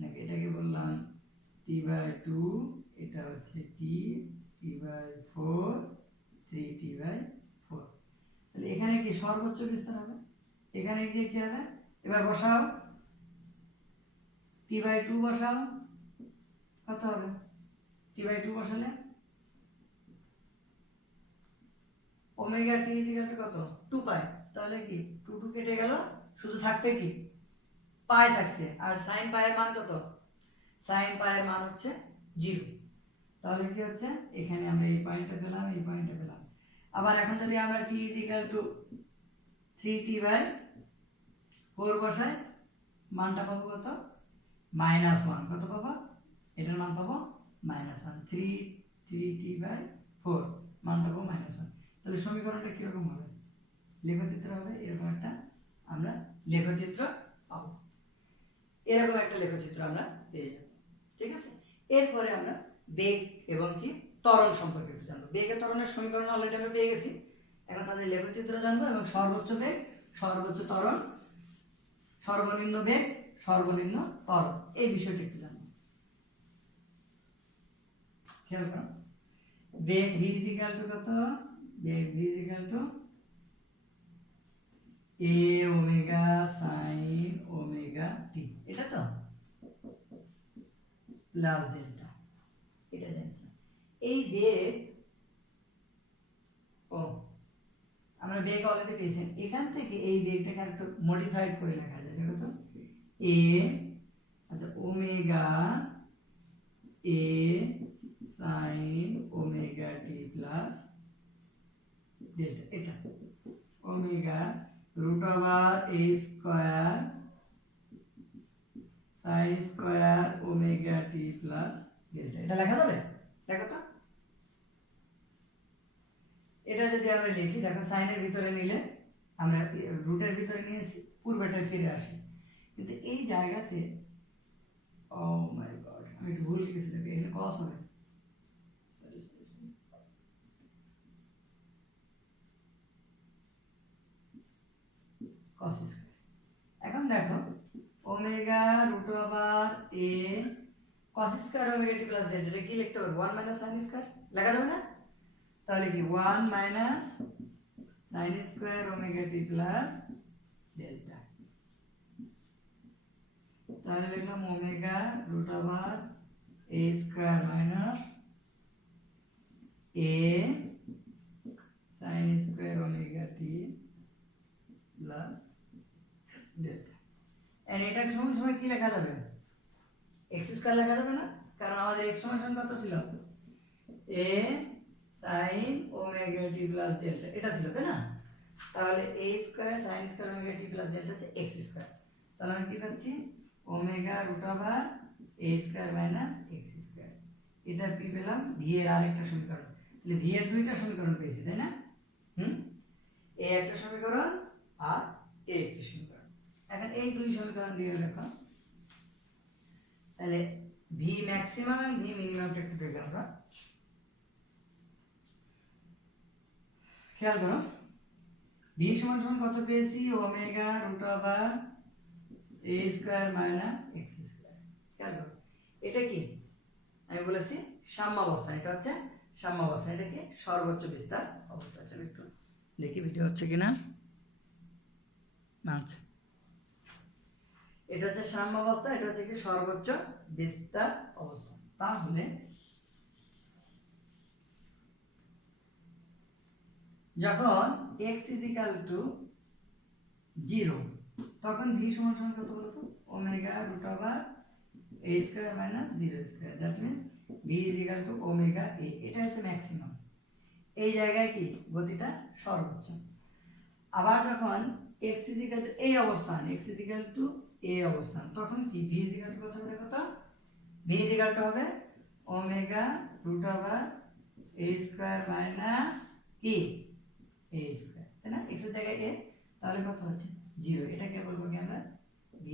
নাকি এটাকে বললাম t/2, এটা হচ্ছে t/4, 3t/4। তাহলে এখানে কি সর্বোচ্চ বিস্তার হবে, এখানে গিয়ে কি হবে, এবার বসাও t/2 বসাও, কত হবে t/2 বসালে ওমেগা টি কত 2π, তাহলে কি 2 কেটে গেল, শুধু থাকবে কি পাই থাকছে, আর sin পাই এর মান কত, sin পাই এর মান হচ্ছে 0। তাহলে কি হচ্ছে এখানে আমরা এই পয়েন্টটা পেলাম, এই পয়েন্টটা পেলাম। আবার এখন যদি আমরা t 3t/4 বসাই, মানটা পাবো কত -1, কত পাবো, এটার মান পাবো -1, 3t/4 মানটা পাবো -1। তাহলে সমীকরণটা কিরকম হবে, লেখচিত্র হবে এরকম একটা, আমরা লেখচিত্র পাবো, এরকম একটা লেখচিত্র আমরা পেয়ে যাব। ঠিক আছে, এরপরে আমরা বেগ এবং কি ত্বরণ সম্পর্কে একটু জানবো। বেগ আর ত্বরণের সমীকরণ অলরেডি আমরা পেয়ে গেছি, এখন তাদের লেখচিত্র জানবো এবং সর্বোচ্চ বেগ, সর্বোচ্চ ত্বরণ, সর্বনিম্ন বেগ, সর্বনিম্ন ত্বরণ, এই বিষয়টি একটু জানবো। খেয়াল করো, বেগ v কত, বেগ v a omega sin omega t, এটা তো প্লাস ডেল্টা, এটা জানতাম। এই বেগ, ও আমরা বেগ অলরেডি পেয়েছি, এখান থেকে এই বেগটাকে একটু মডিফাইড করে লেখা যায়, দেখো তো a, আচ্ছা omega a sin omega t plus delta, এটা omega root over a square sin square omega t plus delta, এটা লেখা যাবে, দেখো তো এটা যদি আমরা লিখি, দেখো সাইনের ভিতরে নিলে আমরা রুটের ভিতরে নিয়ে পূর্বেটায় ফিরে আসি, কিন্তু এই জায়গাতে ও মাই গড আমি একটু ভুল লিখেছি, দেখো এটা cos হবে, সরি cos স্কয়ার। এখন দেখো omega root over a cos square omega t plus delta, এটা কি লিখতে পারবো 1 sin স্কয়ার, লেখা যাবে না? তাহলে কি 1 - সাইন স্কয়ার ওমেগা টি প্লাস ডেল্টা। তাহলে লিখলাম omega root over a square minus a sine square omega T plus delta. And এটা সমান সমান কি লেখা যাবে? এক্স স্কয়ার লেখা যাবে না, কারণ আমাদের এক্স সমান কত ছিল? A sine omega T plus delta এটা ছিল, তাই না? তাহলে a square sine square omega T plus delta হচ্ছে x স্কয়ার। তাহলে আমরা কি পাচ্ছি? Omega root over a square minus x square. এটা কি পেলাম? v এর আরেকটা সমীকরণ। তাহলে v এর দুইটা সমীকরণ পেয়েছি, তাই না? a একটা সমীকরণ আর a একটা সমীকরণ। এখন এই দুই সমীকরণ দিয়ে রাখো। তাহলে v ম্যাক্সিমাম আর v মিনিমামটা একটু দেখে আমরা খেয়াল করো। v সমান সমান কত পেয়েছি? Omega root over a square minus x square. খেয়াল করো, এটা কি আমি বলেছি সাম্যাবস্থা, এটা হচ্ছে সাম্যাবস্থা, এটা কি সর্বোচ্চ বিস্তার অবস্থা। চলো একটু দেখি ভিডিও হচ্ছে কিনা। আচ্ছা, এটা হচ্ছে সাম্যাবস্থা, এটা হচ্ছে কি সর্বোচ্চ বিস্তার অবস্থা। তাহলে যখন x = 0 তখন v সমান সমান কত বলতো? Omega root over a square minus 0 square. That means v = omega a। এটা হচ্ছে ম্যাক্সিমাম, এই জায়গায় কি গতিটা সর্বোচ্চ। আবার যখন x = এই অবস্থান, x = a অবস্থান, তখন কি v কত হবে? কত? v হবে omega root over a square minus কি a স্কয়ার, তাই না? x এর জায়গায় a, তাহলে কত হচ্ছে? 0। এটাকে বলবো কি আমরা? v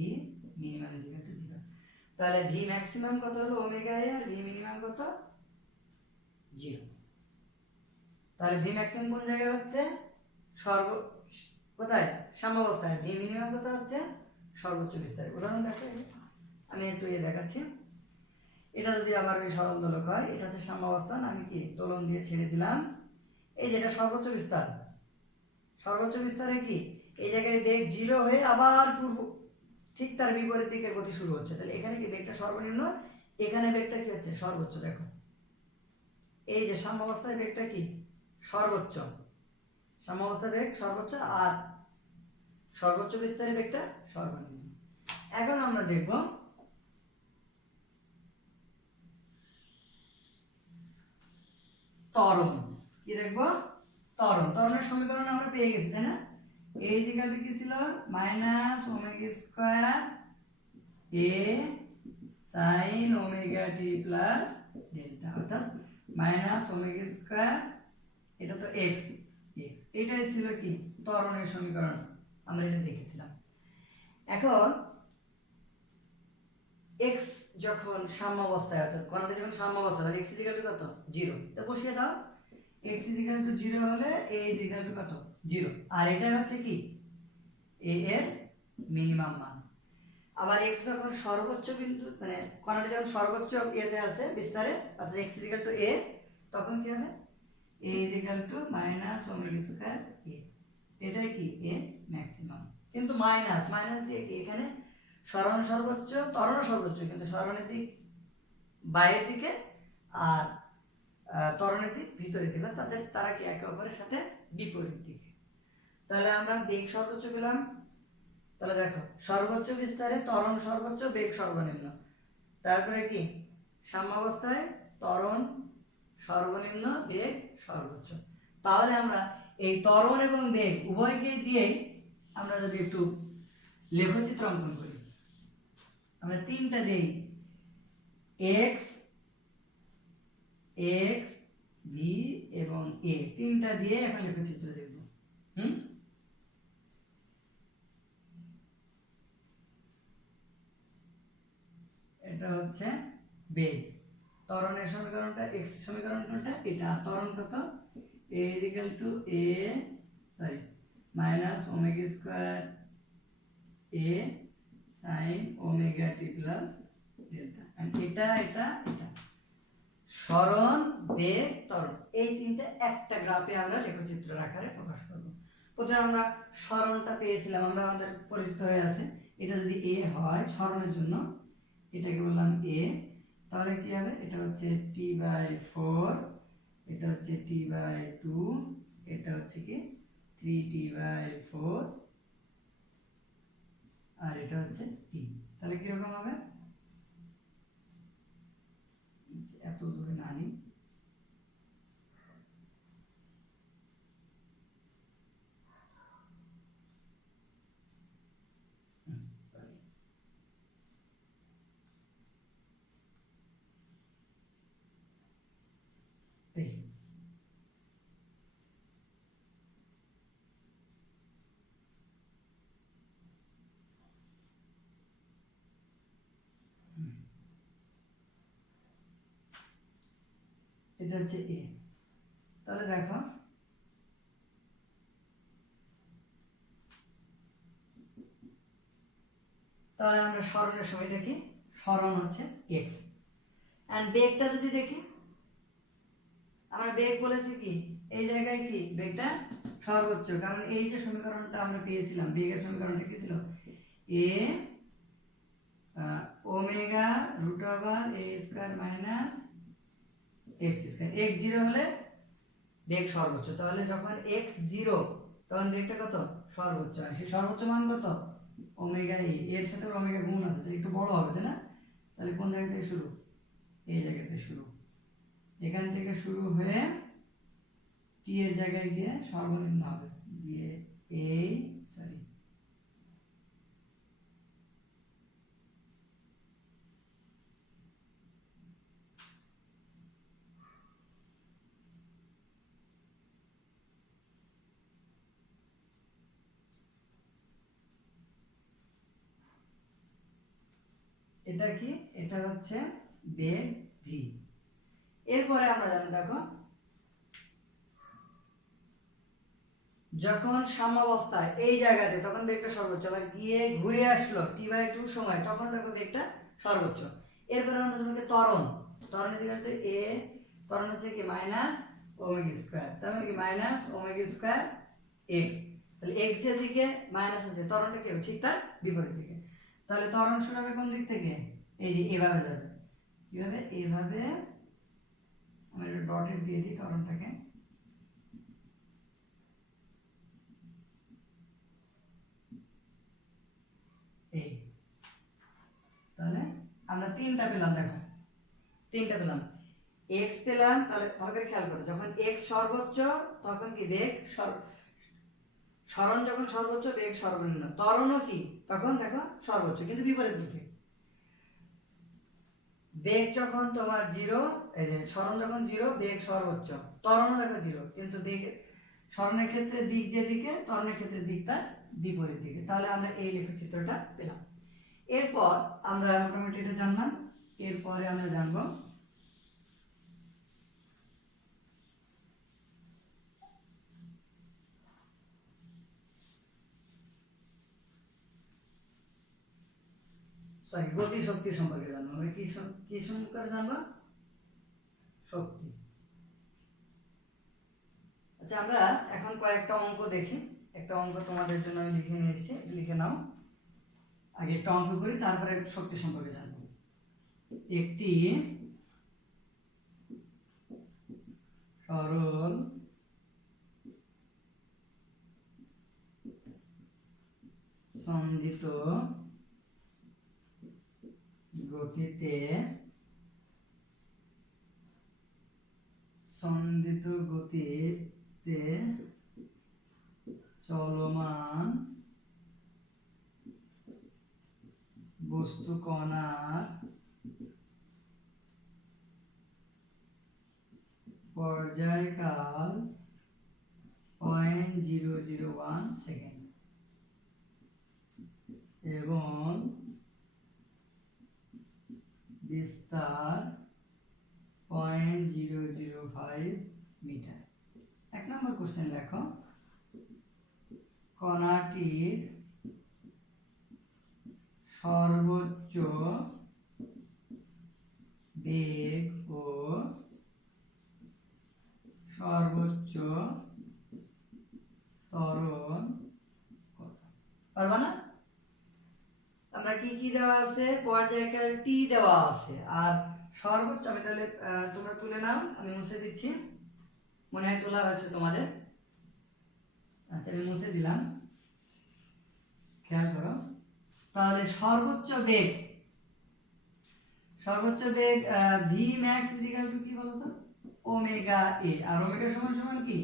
minimum = 0। তাহলে v ম্যাক্সিমাম কত হলো? ওমেগা a, আর v মিনিমাম কত? 0। তাহলে v ম্যাক্সিমাম কোন জায়গায় হচ্ছে? কোথায়? সাম্যাবস্থায়। v মিনিমাম কত হচ্ছে? সর্বোচ্চ বিস্তারে। উদাহরণ দেখো, আমি একটু দেখাচ্ছি। এটা যদি আবার ওই সরল দোলক হয়, এটা হচ্ছে সাম্যাবস্থান, আমি কি দোলন দিয়ে ছেড়ে দিলাম। এই যেটা সর্বোচ্চ বিস্তার, সর্বোচ্চ বিস্তারে কি এই জায়গায় বেগ 0 হয়ে আবার পূর্ব ঠিক তার বিপরীত দিকে গতি শুরু হচ্ছে। তাহলে এখানে কি বেগটা সর্বনিম্ন, এখানে বেগটা কি হচ্ছে? সর্বোচ্চ। দেখো এই যে সাম্যাবস্থায় বেগটা কি সর্বোচ্চ, সাম্যাবস্থায় বেগ সর্বোচ্চ, আর সর্বোচ্চ বিস্তারে বেগটা সর্বনিম্ন। এখন আমরা দেখব ত্বরণ। কি দেখব? ত্বরণ। ত্বরণের সমীকরণ আমরা পেয়ে গেছি, তাই না? a = কি ছিল? Minus omega square a sin omega t plus delta, অর্থাৎ মাইনাস ওমেগা স্কয়ার, এটা তো x, এটাই ছিল কি ত্বরণের সমীকরণ, আমরা এটা দেখেছিলাম। এখন x যখন সাম্যাবস্থায়, অর্থাৎ কণাটা যখন সাম্যাবস্থায়, তাহলে x = কত? 0। তো বসিয়ে দাও। x = 0 হলে a = কত? 0। আর এটা হচ্ছে কি a এর মিনিমাম মান। আবার x যখন সর্বোচ্চ বিন্দু, মানে কণাটা যখন সর্বোচ্চ ইয়েতে আছে বিস্তারে, অর্থাৎ x = a, তখন কি হবে? a = minus omega square a। এটাই কি a ম্যাক্সিমাম। কিন্তু মাইনাস দিয়ে কি এখানে সরণ সর্বোচ্চ, ত্বরণ সর্বোচ্চ, কিন্তু সরণের দিক বাইরের দিকে আর ত্বরণের দিক ভিতরের দিকে, তারা কি একে অপরের সাথে বিপরীত দিকে। তাহলে আমরা বেগ সর্বোচ্চ পেলাম। তাহলে দেখো সর্বোচ্চ বিস্তারে ত্বরণ সর্বোচ্চ, বেগ সর্বনিম্ন। তারপরে কি সাম্যাবস্থায় ত্বরণ সর্বনিম্ন, বেগ সর্বোচ্চ। তাহলে আমরা এই ত্বরণ এবং বেগ উভয়কে দিয়েই আমরা যদি একটু লেখচিত্র অঙ্কন করি, আমরা তিনটা দেই, x, v এবং a, তিনটা দিয়ে এখন লেখচিত্র দেখব। এটা হচ্ছে বেগ। ত্বরণের সমীকরণটা, x সমীকরণ কোনটা? এটা। ত্বরণ কত? a minus omega square a sin omega t plus delta. এটা সরণ, বেগ, ত্বরণ, এই তিনটে একটা গ্রাফে আমরা লেখচিত্র আকারে প্রকাশ করব। প্রথমে আমরা সরণটা পেয়েছিলাম, আমরা আমাদের পরিচিত হয়ে আছে। এটা যদি এ হয় সরণের জন্য, এটাকে বললাম এ, তাহলে কি হবে? এটা হচ্ছে t/4, এটা হচ্ছে t/2, এটা হচ্ছে কি 3t/4, আর এটা হচ্ছে t। তাহলে কিরকম হবে? এত দূরে না নিই, সরি, এই এটা হচ্ছে এ। তাহলে দেখো তাহলে আমরা সরণের সময়টা কি, সরণ হচ্ছে x, এন্ড বেগটা যদি দেখি, আমরা বেগ বলেছি কি এই জায়গায় কি বেগটা সর্বোচ্চ, কারণ এই যে সমীকরণটা আমরা পেয়েছিলাম, বেগের সমীকরণটা কি ছিল? a omega root over a square minus x square. x 0 হলে বেগ সর্বোচ্চ, তাহলে যখন x 0 তখন বেগটা কত? সর্বোচ্চ। আর সেই সর্বোচ্চ মান কত? ওমেগা এ, এর সাথে ওমেগা গুণ আছে, তাহলে একটু বড় হবে, তাই না? তাহলে কোন জায়গা থেকে শুরু? এই জায়গা থেকে শুরু, এখান থেকে শুরু হয়ে টি এর জায়গায় গিয়ে সর্বনিম্ন হবে, দিয়ে এই সরি এটা কি, এটা হচ্ছে বেগ ভি। এরপরে আমরা জানি, দেখো যখন সাম্যাবস্থায় এই জায়গাতে তখন বেগটা সর্বোচ্চ, আবার গিয়ে ঘুরে আসলো t/2 সময়, তখন দেখো বেগটা সর্বোচ্চ। এরপরে আমরা তোমাকে ত্বরণ, ত্বরণের দিকে এ, ত্বরণ হচ্ছে কি মাইনাস ওমেগা স্কয়ার, তার মানে কি মাইনাস ওমেগা স্কয়ার এক্স। তাহলে এক্স এর দিকে মাইনাস আছে, ত্বরণটা কি ঠিক তার বিপরীত দিকে। তাহলে ত্বরণ শুরু হবে কোন দিক থেকে? এই যে এভাবে যাবে, কিভাবে? এভাবে। আমরা একটা ডটের দিয়ে দিই ত্বরণটাকে, এই। তাহলে আমরা তিনটা পেলাম, দেখো তিনটা পেলাম, x পেলাম। তাহলে ভালো করে খেয়াল করো, যখন x সর্বোচ্চ তখন কি বেগ সরণ যখন সর্বোচ্চ বেগ সর্বনিম্ন, ত্বরণও কি তখন দেখো সর্বোচ্চ কিন্তু বিপরীত দিকে। বেগ যখন তোমার 0, এই যে সরণ যখন 0 বেগ সর্বোচ্চ, ত্বরণও দেখো 0, কিন্তু বেগ সরণের ক্ষেত্রে দিক যেদিকে, ত্বরণের ক্ষেত্রে দিক তার বিপরীত দিকে। তাহলে আমরা এই লেখচিত্রটা পেলাম। এরপর আমরা মোটামুটি এটা জানলাম। এরপরে আমরা জানবো গতি শক্তি সম্পর্কে জানবো। আমরা কি কি সম্পর্কে জানবো? শক্তি। আচ্ছা, আমরা এখন কয়েকটা অঙ্ক দেখি। একটা অঙ্ক তোমাদের জন্য আমি লিখে নিয়ে এসেছি, লিখে নাও। আগে একটা অঙ্ক করি, তারপরে শক্তি সম্পর্কে জানবো। একটি সরল সন্ধিত গতিতে চলমান বস্তু কণার পর্যায়কাল 0.001 সেকেন্ড এবং বিস্তার 0.005 মিটার। এক নম্বর কোশ্চেন লেখো, কণাটির সর্বোচ্চ বেগ ও সর্বোচ্চ ত্বরণ পারবা না? আমরা কি দেওয়া আছে, পর্যায়কাল টি দেওয়া আছে, আর সর্বোচ্চ আমি তাহলে তোমরা তুলে নাও, আমি মুছে দিচ্ছি, মনে হয় তোলা হয়েছে তোমাদের। আচ্ছা আমি মুছে দিলাম, খেয়াল করো। তাহলে সর্বোচ্চ বেগ v max is equal to কি বলো তো, ওমেগা এ, আর ওমেগা সমান সমান কি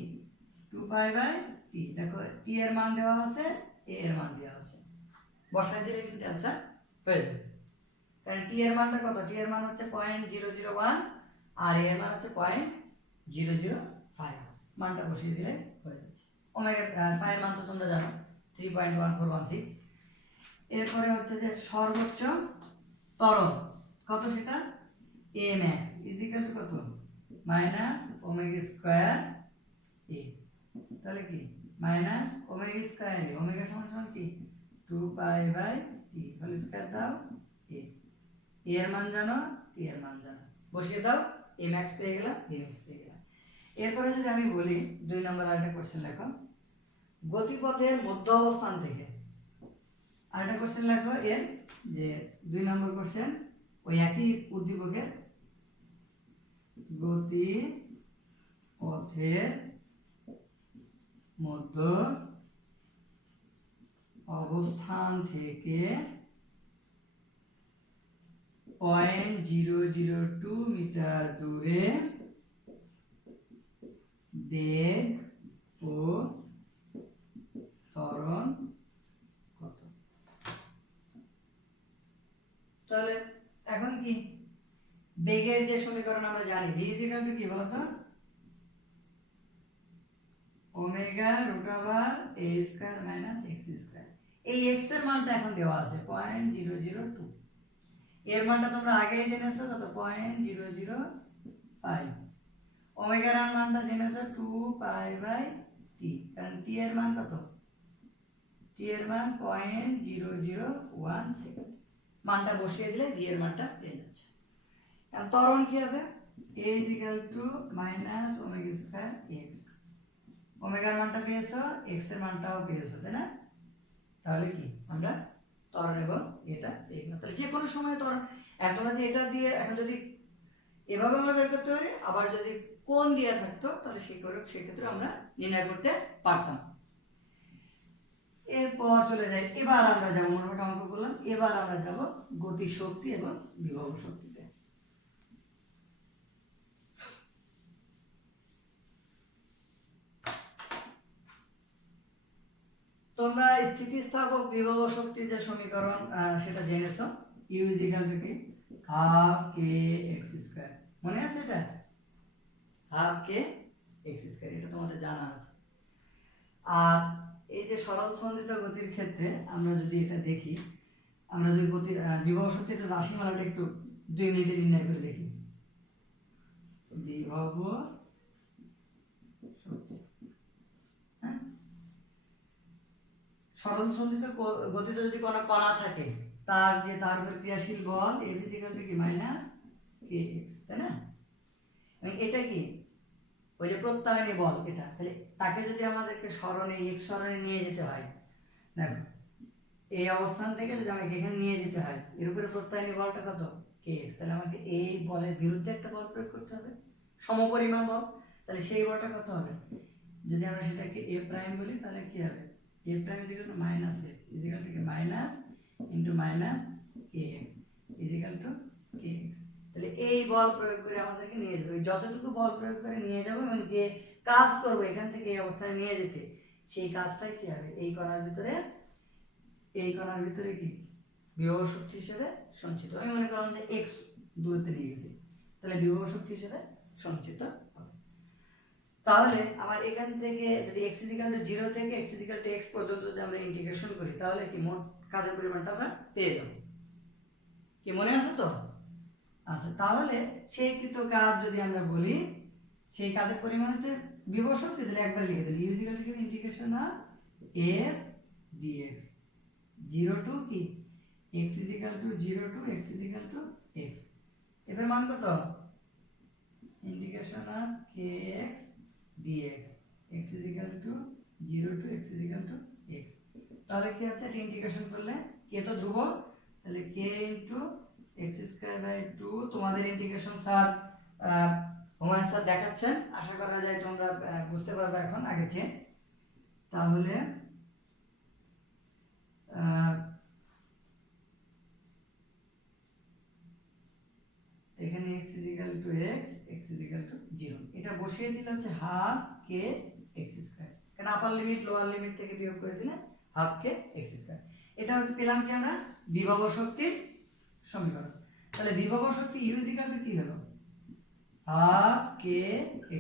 2 পাই বাই টি। দেখো টি এর মান দেওয়া আছে, এ এর মান দেওয়া আছে, বসাই দিলে কিন্তু অ্যান্সার হয়ে যাবে। কারণ টি এর মানটা কত, টি এর মান হচ্ছে 0.001 আর এ এর মান হচ্ছে 0.005, মানটা বসিয়ে দিলে হয়ে যাচ্ছে। ওমেগা পাই এর মান তো তোমরা জানো 3.1416। এরপরে হচ্ছে যে সর্বোচ্চ ত্বরণ কত, সেটা a max is equal to কত, মাইনাস ওমেগা স্কয়ার এ। তাহলে কি minus omega square a, omega সমান সমান কি 2 pi by T whole square দাও এ। এ এর মান জানো, টি এর মান জানো, বসিয়ে দাও, এ ম্যাক্স পেয়ে গেলাম, বি ম্যাক্স পেয়ে গেলাম। এরপরে যদি আমি বলি 2 নম্বর আরেকটা কোশ্চেন লেখো, গতিপথের মধ্য অবস্থান থেকে আরেকটা কোশ্চেন লেখো এর, যে 2 নম্বর কোশ্চেন ওই একই উদ্দীপকের, গতি পথের মধ্য অবস্থান থেকে 0.002 মিটার দূরে বেগ ও ত্বরণ কত। তাহলে এখন কি বেগের যে সমীকরণ আমরা জানি, v ইকুয়াল টু কি বলতো, omega root over a square minus x square. এই x এর মানটা এখন দেওয়া আছে 0.002, এর মানটা তোমরা আগেই জেনেছো কত 0.005, ওমেগার মানটা জেনেছো 2 পাই বাই t, কারণ t এর মান কত, t এর মান 0.001 সেকেন্ড, মানটা বসিয়ে দিলে v এর মানটা পেয়ে যাচ্ছে। এখন ত্বরণ কি হবে, a is equal to minus omega square x, ওমেগার মানটা পেয়েছো, x এর মানটাও পেয়েছো, তাই না? তাহলে কি আমরা ত্বরণ এবং এটা পেয়ে গেলাম। তাহলে যে কোনো সময় ত্বরণ, এখন যদি এটা দিয়ে, এখন যদি এভাবে আমরা বের করতে পারি, আবার যদি কোণ দিয়ে থাকতো তাহলে সেক্ষেত্রে আমরা নির্ণয় করতে পারতাম। এরপর চলে যাই, এবার আমরা যাবো, মোটামুটি অঙ্ক করলাম, এবার আমরা যাব গতি শক্তি এবং বিভব শক্তিতে। তোমরা স্থিতিস্থাপক বিভব শক্তির যে সমীকরণ সেটা জেনেছো, ইউ ইজ ইকুয়াল টু কি হাফ কে এক্স স্কয়ার, মনে আছে এটা, হাফ কে এক্স স্কয়ার, এটা তোমাদের জানা আছে। আর এই যে সরল সন্ধিত গতির ক্ষেত্রে আমরা যদি এটা দেখি, আমরা যদি গতির বিভব শক্তির রাশিমালাটা একটু 2 মিনিটে নির্ণয় করে দেখি, বিভব শক্তি, হ্যাঁ, সরল সন্ধিত গতিতে যদি কোনো কণা থাকে, তার যে তার উপর ক্রিয়াশীল বল F ইকুয়াল টু কি মাইনাস kx, তাই না? এবং এটা কি ওই যে প্রত্যায়নী বল, এটা তাহলে তাকে যদি আমাদেরকে সরণে x সরণে নিয়ে যেতে হয়, দেখো এই অবস্থান থেকে যদি আমাকে এখানে নিয়ে যেতে হয়, এর উপরে প্রত্যায়নী বলটা কত kx, তাহলে আমাকে এই বলের বিরুদ্ধে একটা বল প্রয়োগ করতে হবে, সমপরিমাণ বল, তাহলে সেই বলটা কত হবে, যদি আমরা সেটাকে a প্রাইম বলি তাহলে কি হবে, a prime is equal two minus a is equal two minus into minus kx is equal two kx। তাহলে এই বল প্রয়োগ করে আমাদেরকে নিয়ে যেতে হবে, যতটুকু বল প্রয়োগ করে নিয়ে যাব এবং যে কাজ করব এখান থেকে এই অবস্থায় নিয়ে যেতে, সেই কাজটাই কি হবে, এই কণার ভিতরে কি বিভব শক্তি হিসেবে সঞ্চিত। আমি মনে করলাম যে x দূরত্বে নিয়ে গেছি, তাহলে বিভব শক্তি হিসেবে সঞ্চিত হবে। তাহলে আমার এখান থেকে যদি x = 0 থেকে x = x পর্যন্ত যদি আমরা ইন্টিগ্রেশন করি, তাহলে কি মোট কাজের পরিমাণটা আমরা পেয়ে যাব, কি মনে আছে তো? আচ্ছা, তাহলে সেই কৃত কাজ যদি আমরা বলি, সেই কাজের পরিমাণতে বিভব শক্তি দিলে একবার লিখে দিলে u = integration of f dx 0 to কি x = 0 টু x = x, এর মান কত, integration of kx dx x = 0 to x = x। তাহলে কি হচ্ছে, এটা ইন্টিগ্রেশন করলে কে তো ধ্রুবক, তাহলে কে ইন্টু এক্স স্কোয়ার বাই 2। তোমাদের ইন্টিগ্রেশন স্যার হুমায়ুন স্যার দেখাচ্ছেন, আশা করা যায় তোমরা বুঝতে পারবে এখন আগে চেয়ে। তাহলে এখানে x is equal to x, x is equal to 0, এটা বসিয়ে দিলে হচ্ছে হাফ কে x স্কয়ার, কারণ আপার লিমিট লোয়ার লিমিট থেকে বিয়োগ করে দিলে হাফ কে x স্কয়ার। এটা হচ্ছে পেলাম কি আমরা, বিভব শক্তির সমীকরণ। তাহলে বিভব শক্তি u is equal to কি হলো, হাফ কে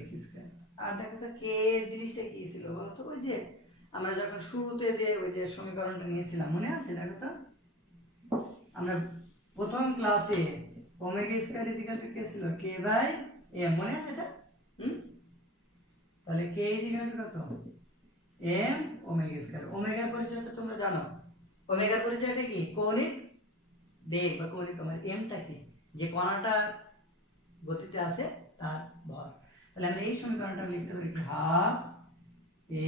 x স্কয়ার। আর দেখো তো কে এর জিনিসটা কি ছিল বলো তো, ওই যে আমরা যখন শুরুতে যে ওই যে সমীকরণটা নিয়েছিলাম মনে আছে, দেখো তো আমরা প্রথম ক্লাসে omega square is equal to k ছিল, কে বাই এম, মনে আছে এটা? তাহলে কে ইজ ইকুয়াল টু কত, এম ওমেগা স্কয়ার। ওমেগার পরিচয় তো তোমরা জানো, ওমেগার পরিচয়টা কি, কৌণিক বেগ বা কৌণিক আমার এমটা কি, যে কণাটা গতিতে আছে তার ভর। তাহলে আমরা এই সমীকরণটা লিখতে পারি কি, half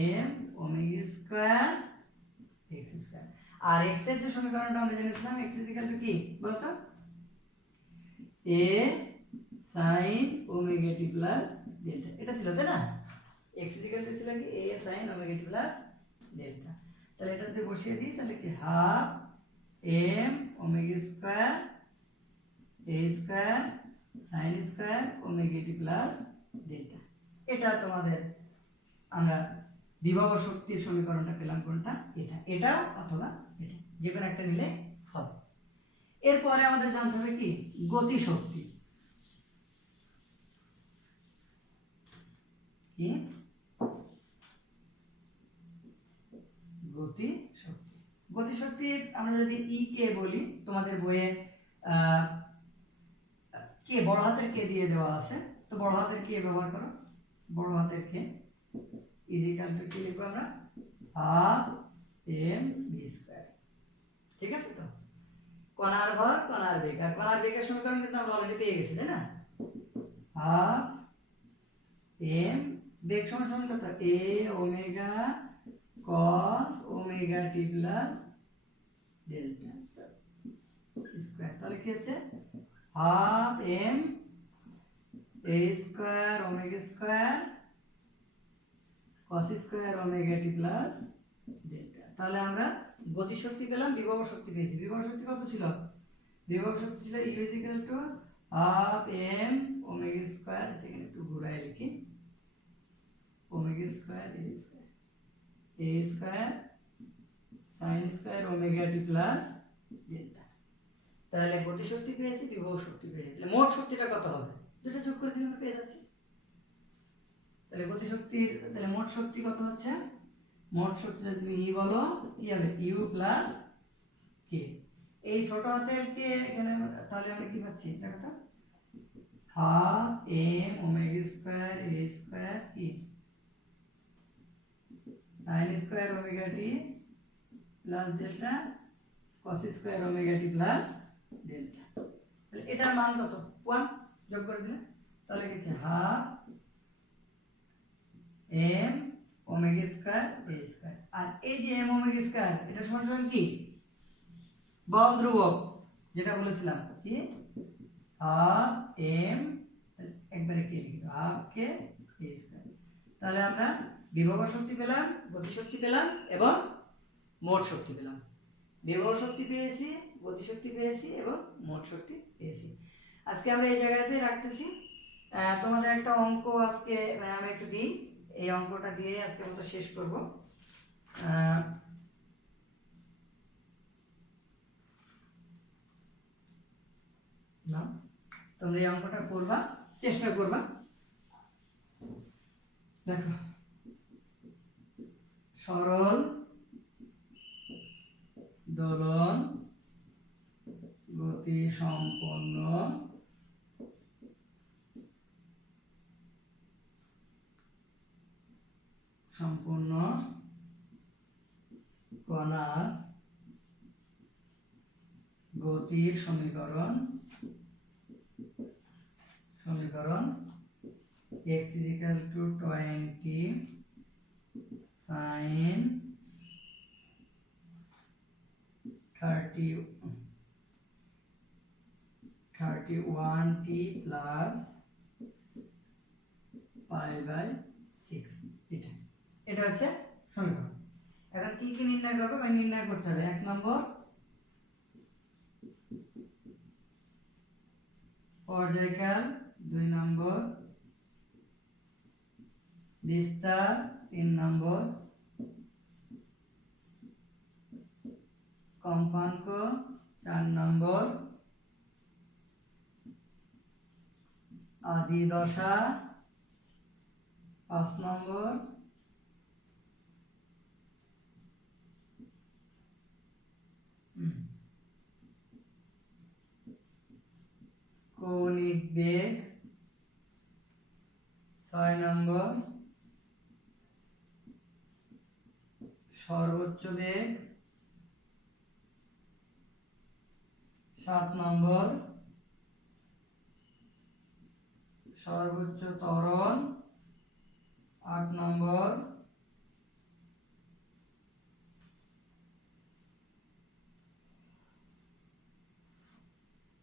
M omega square x square. আর এক্স এর যে সমীকরণটা আমরা জেনেছিলাম, এক্স ইজ ইকুয়াল টু কি বলতো, a sin omega t plus delta, এটা ছিল তাই না, x is equal to ছিল কি a sin omega t plus delta। তাহলে এটা যদি বসিয়ে দিই তাহলে কি, half m omega square a square sin square omega t plus delta। এটা তোমাদের আমরা বিভব শক্তির সমীকরণটা পেলাম কোনটা, এটা, এটাও অথবা এটা, যে কোনো একটা নিলে হবে। এরপরে আমাদের জানতে হবে কি, গতি শক্তি। কি গতি শক্তি, গতি শক্তির আমরা যদি ই কে বলি, তোমাদের বইয়ে কে বড় হাতের কে দিয়ে দেওয়া আছে, তো বড় হাতের কে ব্যবহার করো, বড় হাতের কে ইজ ইকুয়াল টু কি লিখবো আমরা, হাফ এম ভি স্কয়ার। ঠিক আছে তো, কণার ভর কণার বেগ, আর কণার বেগের সমীকরণ কিন্তু আমরা অলরেডি পেয়ে গেছি তাই না, হাফ এম বেগ সমান সমান কত, a omega cos omega T plus delta square. তাহলে কি হচ্ছে, half m a square omega square cos square omega T plus delta. তাহলে আমরা গতি শক্তি পেলাম, বিভব শক্তি পেয়েছি। বিভব শক্তি কত ছিল, বিভব শক্তি ছিল u is equal to half M omega square, এখানে একটু ঘুরাই লিখি, omega square a square sin square omega T plus delta. তাহলে গতি শক্তি পেয়েছি, বিভব শক্তি পেয়েছি। তাহলে মোট শক্তিটা কত হবে, দুটো যোগ করে দিলে আমরা পেয়ে যাচ্ছি। তাহলে গতি শক্তির, তাহলে মোট শক্তি কত হচ্ছে, মোট শক্তি যদি তুমি ই বলো কি হবে, ইউ প্লাস কে। এই ছোট হাতের কে এখানে, তাহলে আমরা কি পাচ্ছি দেখো তো, half M omega square a square কি sin স্কয়ার ওমেগা টি plus delta cos square omega টি প্লাস ডেল্টা। তাহলে এটার মান কত, 1 যোগ করে দিলে তাহলে কি হচ্ছে, half M omega square a square. আর এই যে এম ওমেগা স্কয়ার, এটা সমান সমান কি, বল ধ্রুবক, যেটা বলেছিলাম কি, হাফ এম, একবারে কে লিখি, হাফ কে এ স্কয়ার। তাহলে আমরা বিভব শক্তি পেলাম, গতি শক্তি পেলাম এবং মোট শক্তি পেলাম। বিভব শক্তি পেয়েছি, গতি শক্তি পেয়েছি এবং মোট শক্তি পেয়েছি। আজকে আমরা এই জায়গাতে রাখতেছি। তোমাদের একটা অঙ্ক আজকে আমি একটু দিই, এই অঙ্কটা দিয়ে আজকে মতো শেষ করব। না, তোমরা এই অঙ্কটা করবা, চেষ্টা করবা। দেখো, সরল দোলন গতি সম্পন্ন কণার গতির সমীকরণ x is equal to 20 sin 31t plus π/6। এটা হচ্ছে সমীকরণ। এখন কি কি নির্ণয় করবো? নির্ণয় করতে হবে 1 নম্বর পর্যায়কাল, 2 নম্বর বিস্তার, 3 নম্বর কম্পাঙ্ক, 4 নম্বর আদি দশা, 5 নম্বর কৌণিক বেগ, 6 নম্বর সর্বোচ্চ বেগ, 7 নম্বর সর্বোচ্চ ত্বরণ, 8 নম্বর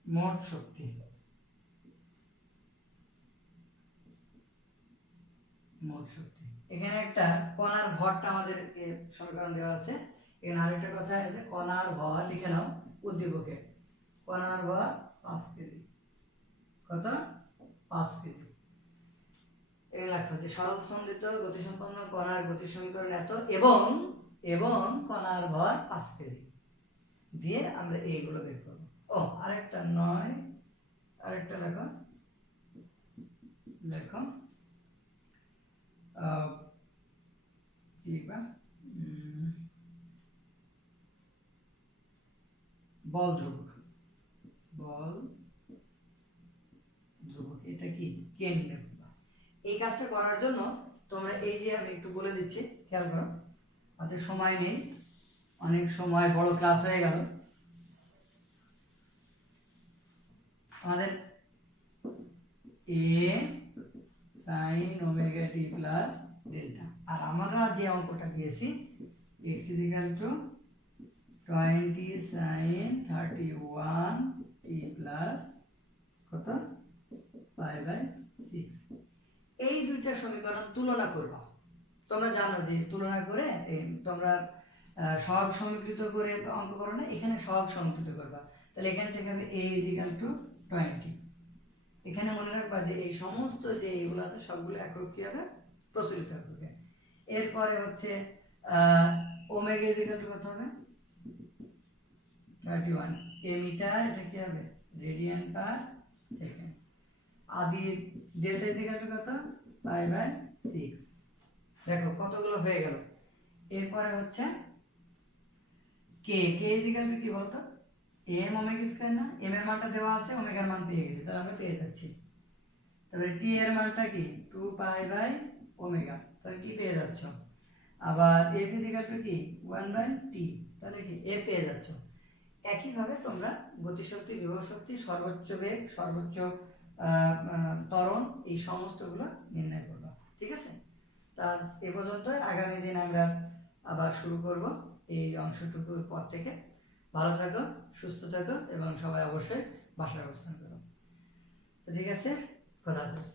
মোট শক্তি। এখানে একটা কণার ভরটা আমাদের সমীকরণ দেওয়া আছে। এখানে আরেকটা কথা আছে, কণার ভর লিখে নাও উদ্দীপকে। কণার ভর 5 কেজি। কত? 5 কেজি। এই লেখা হচ্ছে সরল সন্দিত গতিসম্পন্ন কণার গতি সমীকরণ এত এবং কণার ভর 5 কেজি দিয়ে আমরা এইগুলো বের করব। ও আরেকটা 9, আরেকটা লেখো বল ধ্রুবক। এটা কি? কে নির্ণয় করবা। এই কাজটা করার জন্য তোমরা এই যে আমি একটু বলে দিচ্ছি, খেয়াল করো। আমাদের সময় নেই, অনেক সময় বড় ক্লাস হয়ে গেল। আমাদের a sin omega t plus delta, আর আমরা যে অঙ্কটা দিয়েছি x = 20 sin 31 t প্লাস কত? π/6। এই দুইটা সমীকরণ তুলনা করবা। তোমরা জানো যে তুলনা করে তোমরা সহগ সমীকৃত করে অঙ্ক করো না, এখানে সহগ সমীকৃত করবা। তাহলে এখান থেকে হবে a = 20। এখানে মনে রাখবা যে এই সমস্ত যে এগুলো আছে সবগুলো একক কি হবে? প্রচলিত হবে। এরপরে হচ্ছে ওমেগা = কত হবে? 31 এ মিটার, এটা কি হবে? Radian per second. আদি ডেল্টা = কত? π/6। দেখো কতগুলো হয়ে গেল। এরপরে হচ্ছে কে = কি বলতো? m ওমেগা স্কয়ার না? m এর মানটা দেওয়া আছে, ওমেগার মান পেয়ে গেছি, তাহলে আমরা পেয়ে যাচ্ছি। তাহলে t এর মানটা কি? 2π/ওমেগা, তাহলে কি পেয়ে যাচ্ছ? আবার f = কি? 1/t, তাহলে কি a পেয়ে যাচ্ছ। একই ভাবে তোমরা গতিশক্তি, বিভব শক্তি, সর্বোচ্চ বেগ, সর্বোচ্চ ত্বরণ, এই সমস্তগুলো নির্ণয় করবা। ঠিক আছে? তা এ পর্যন্ত। আগামী দিন আমরা আবার শুরু করব এই অংশটুকুর পর থেকে। ভালো থাকো, সুস্থ থাকো এবং সবাই অবশ্যই বাসায় অবস্থান করো। তো ঠিক আছে, খোদা হাফেজ।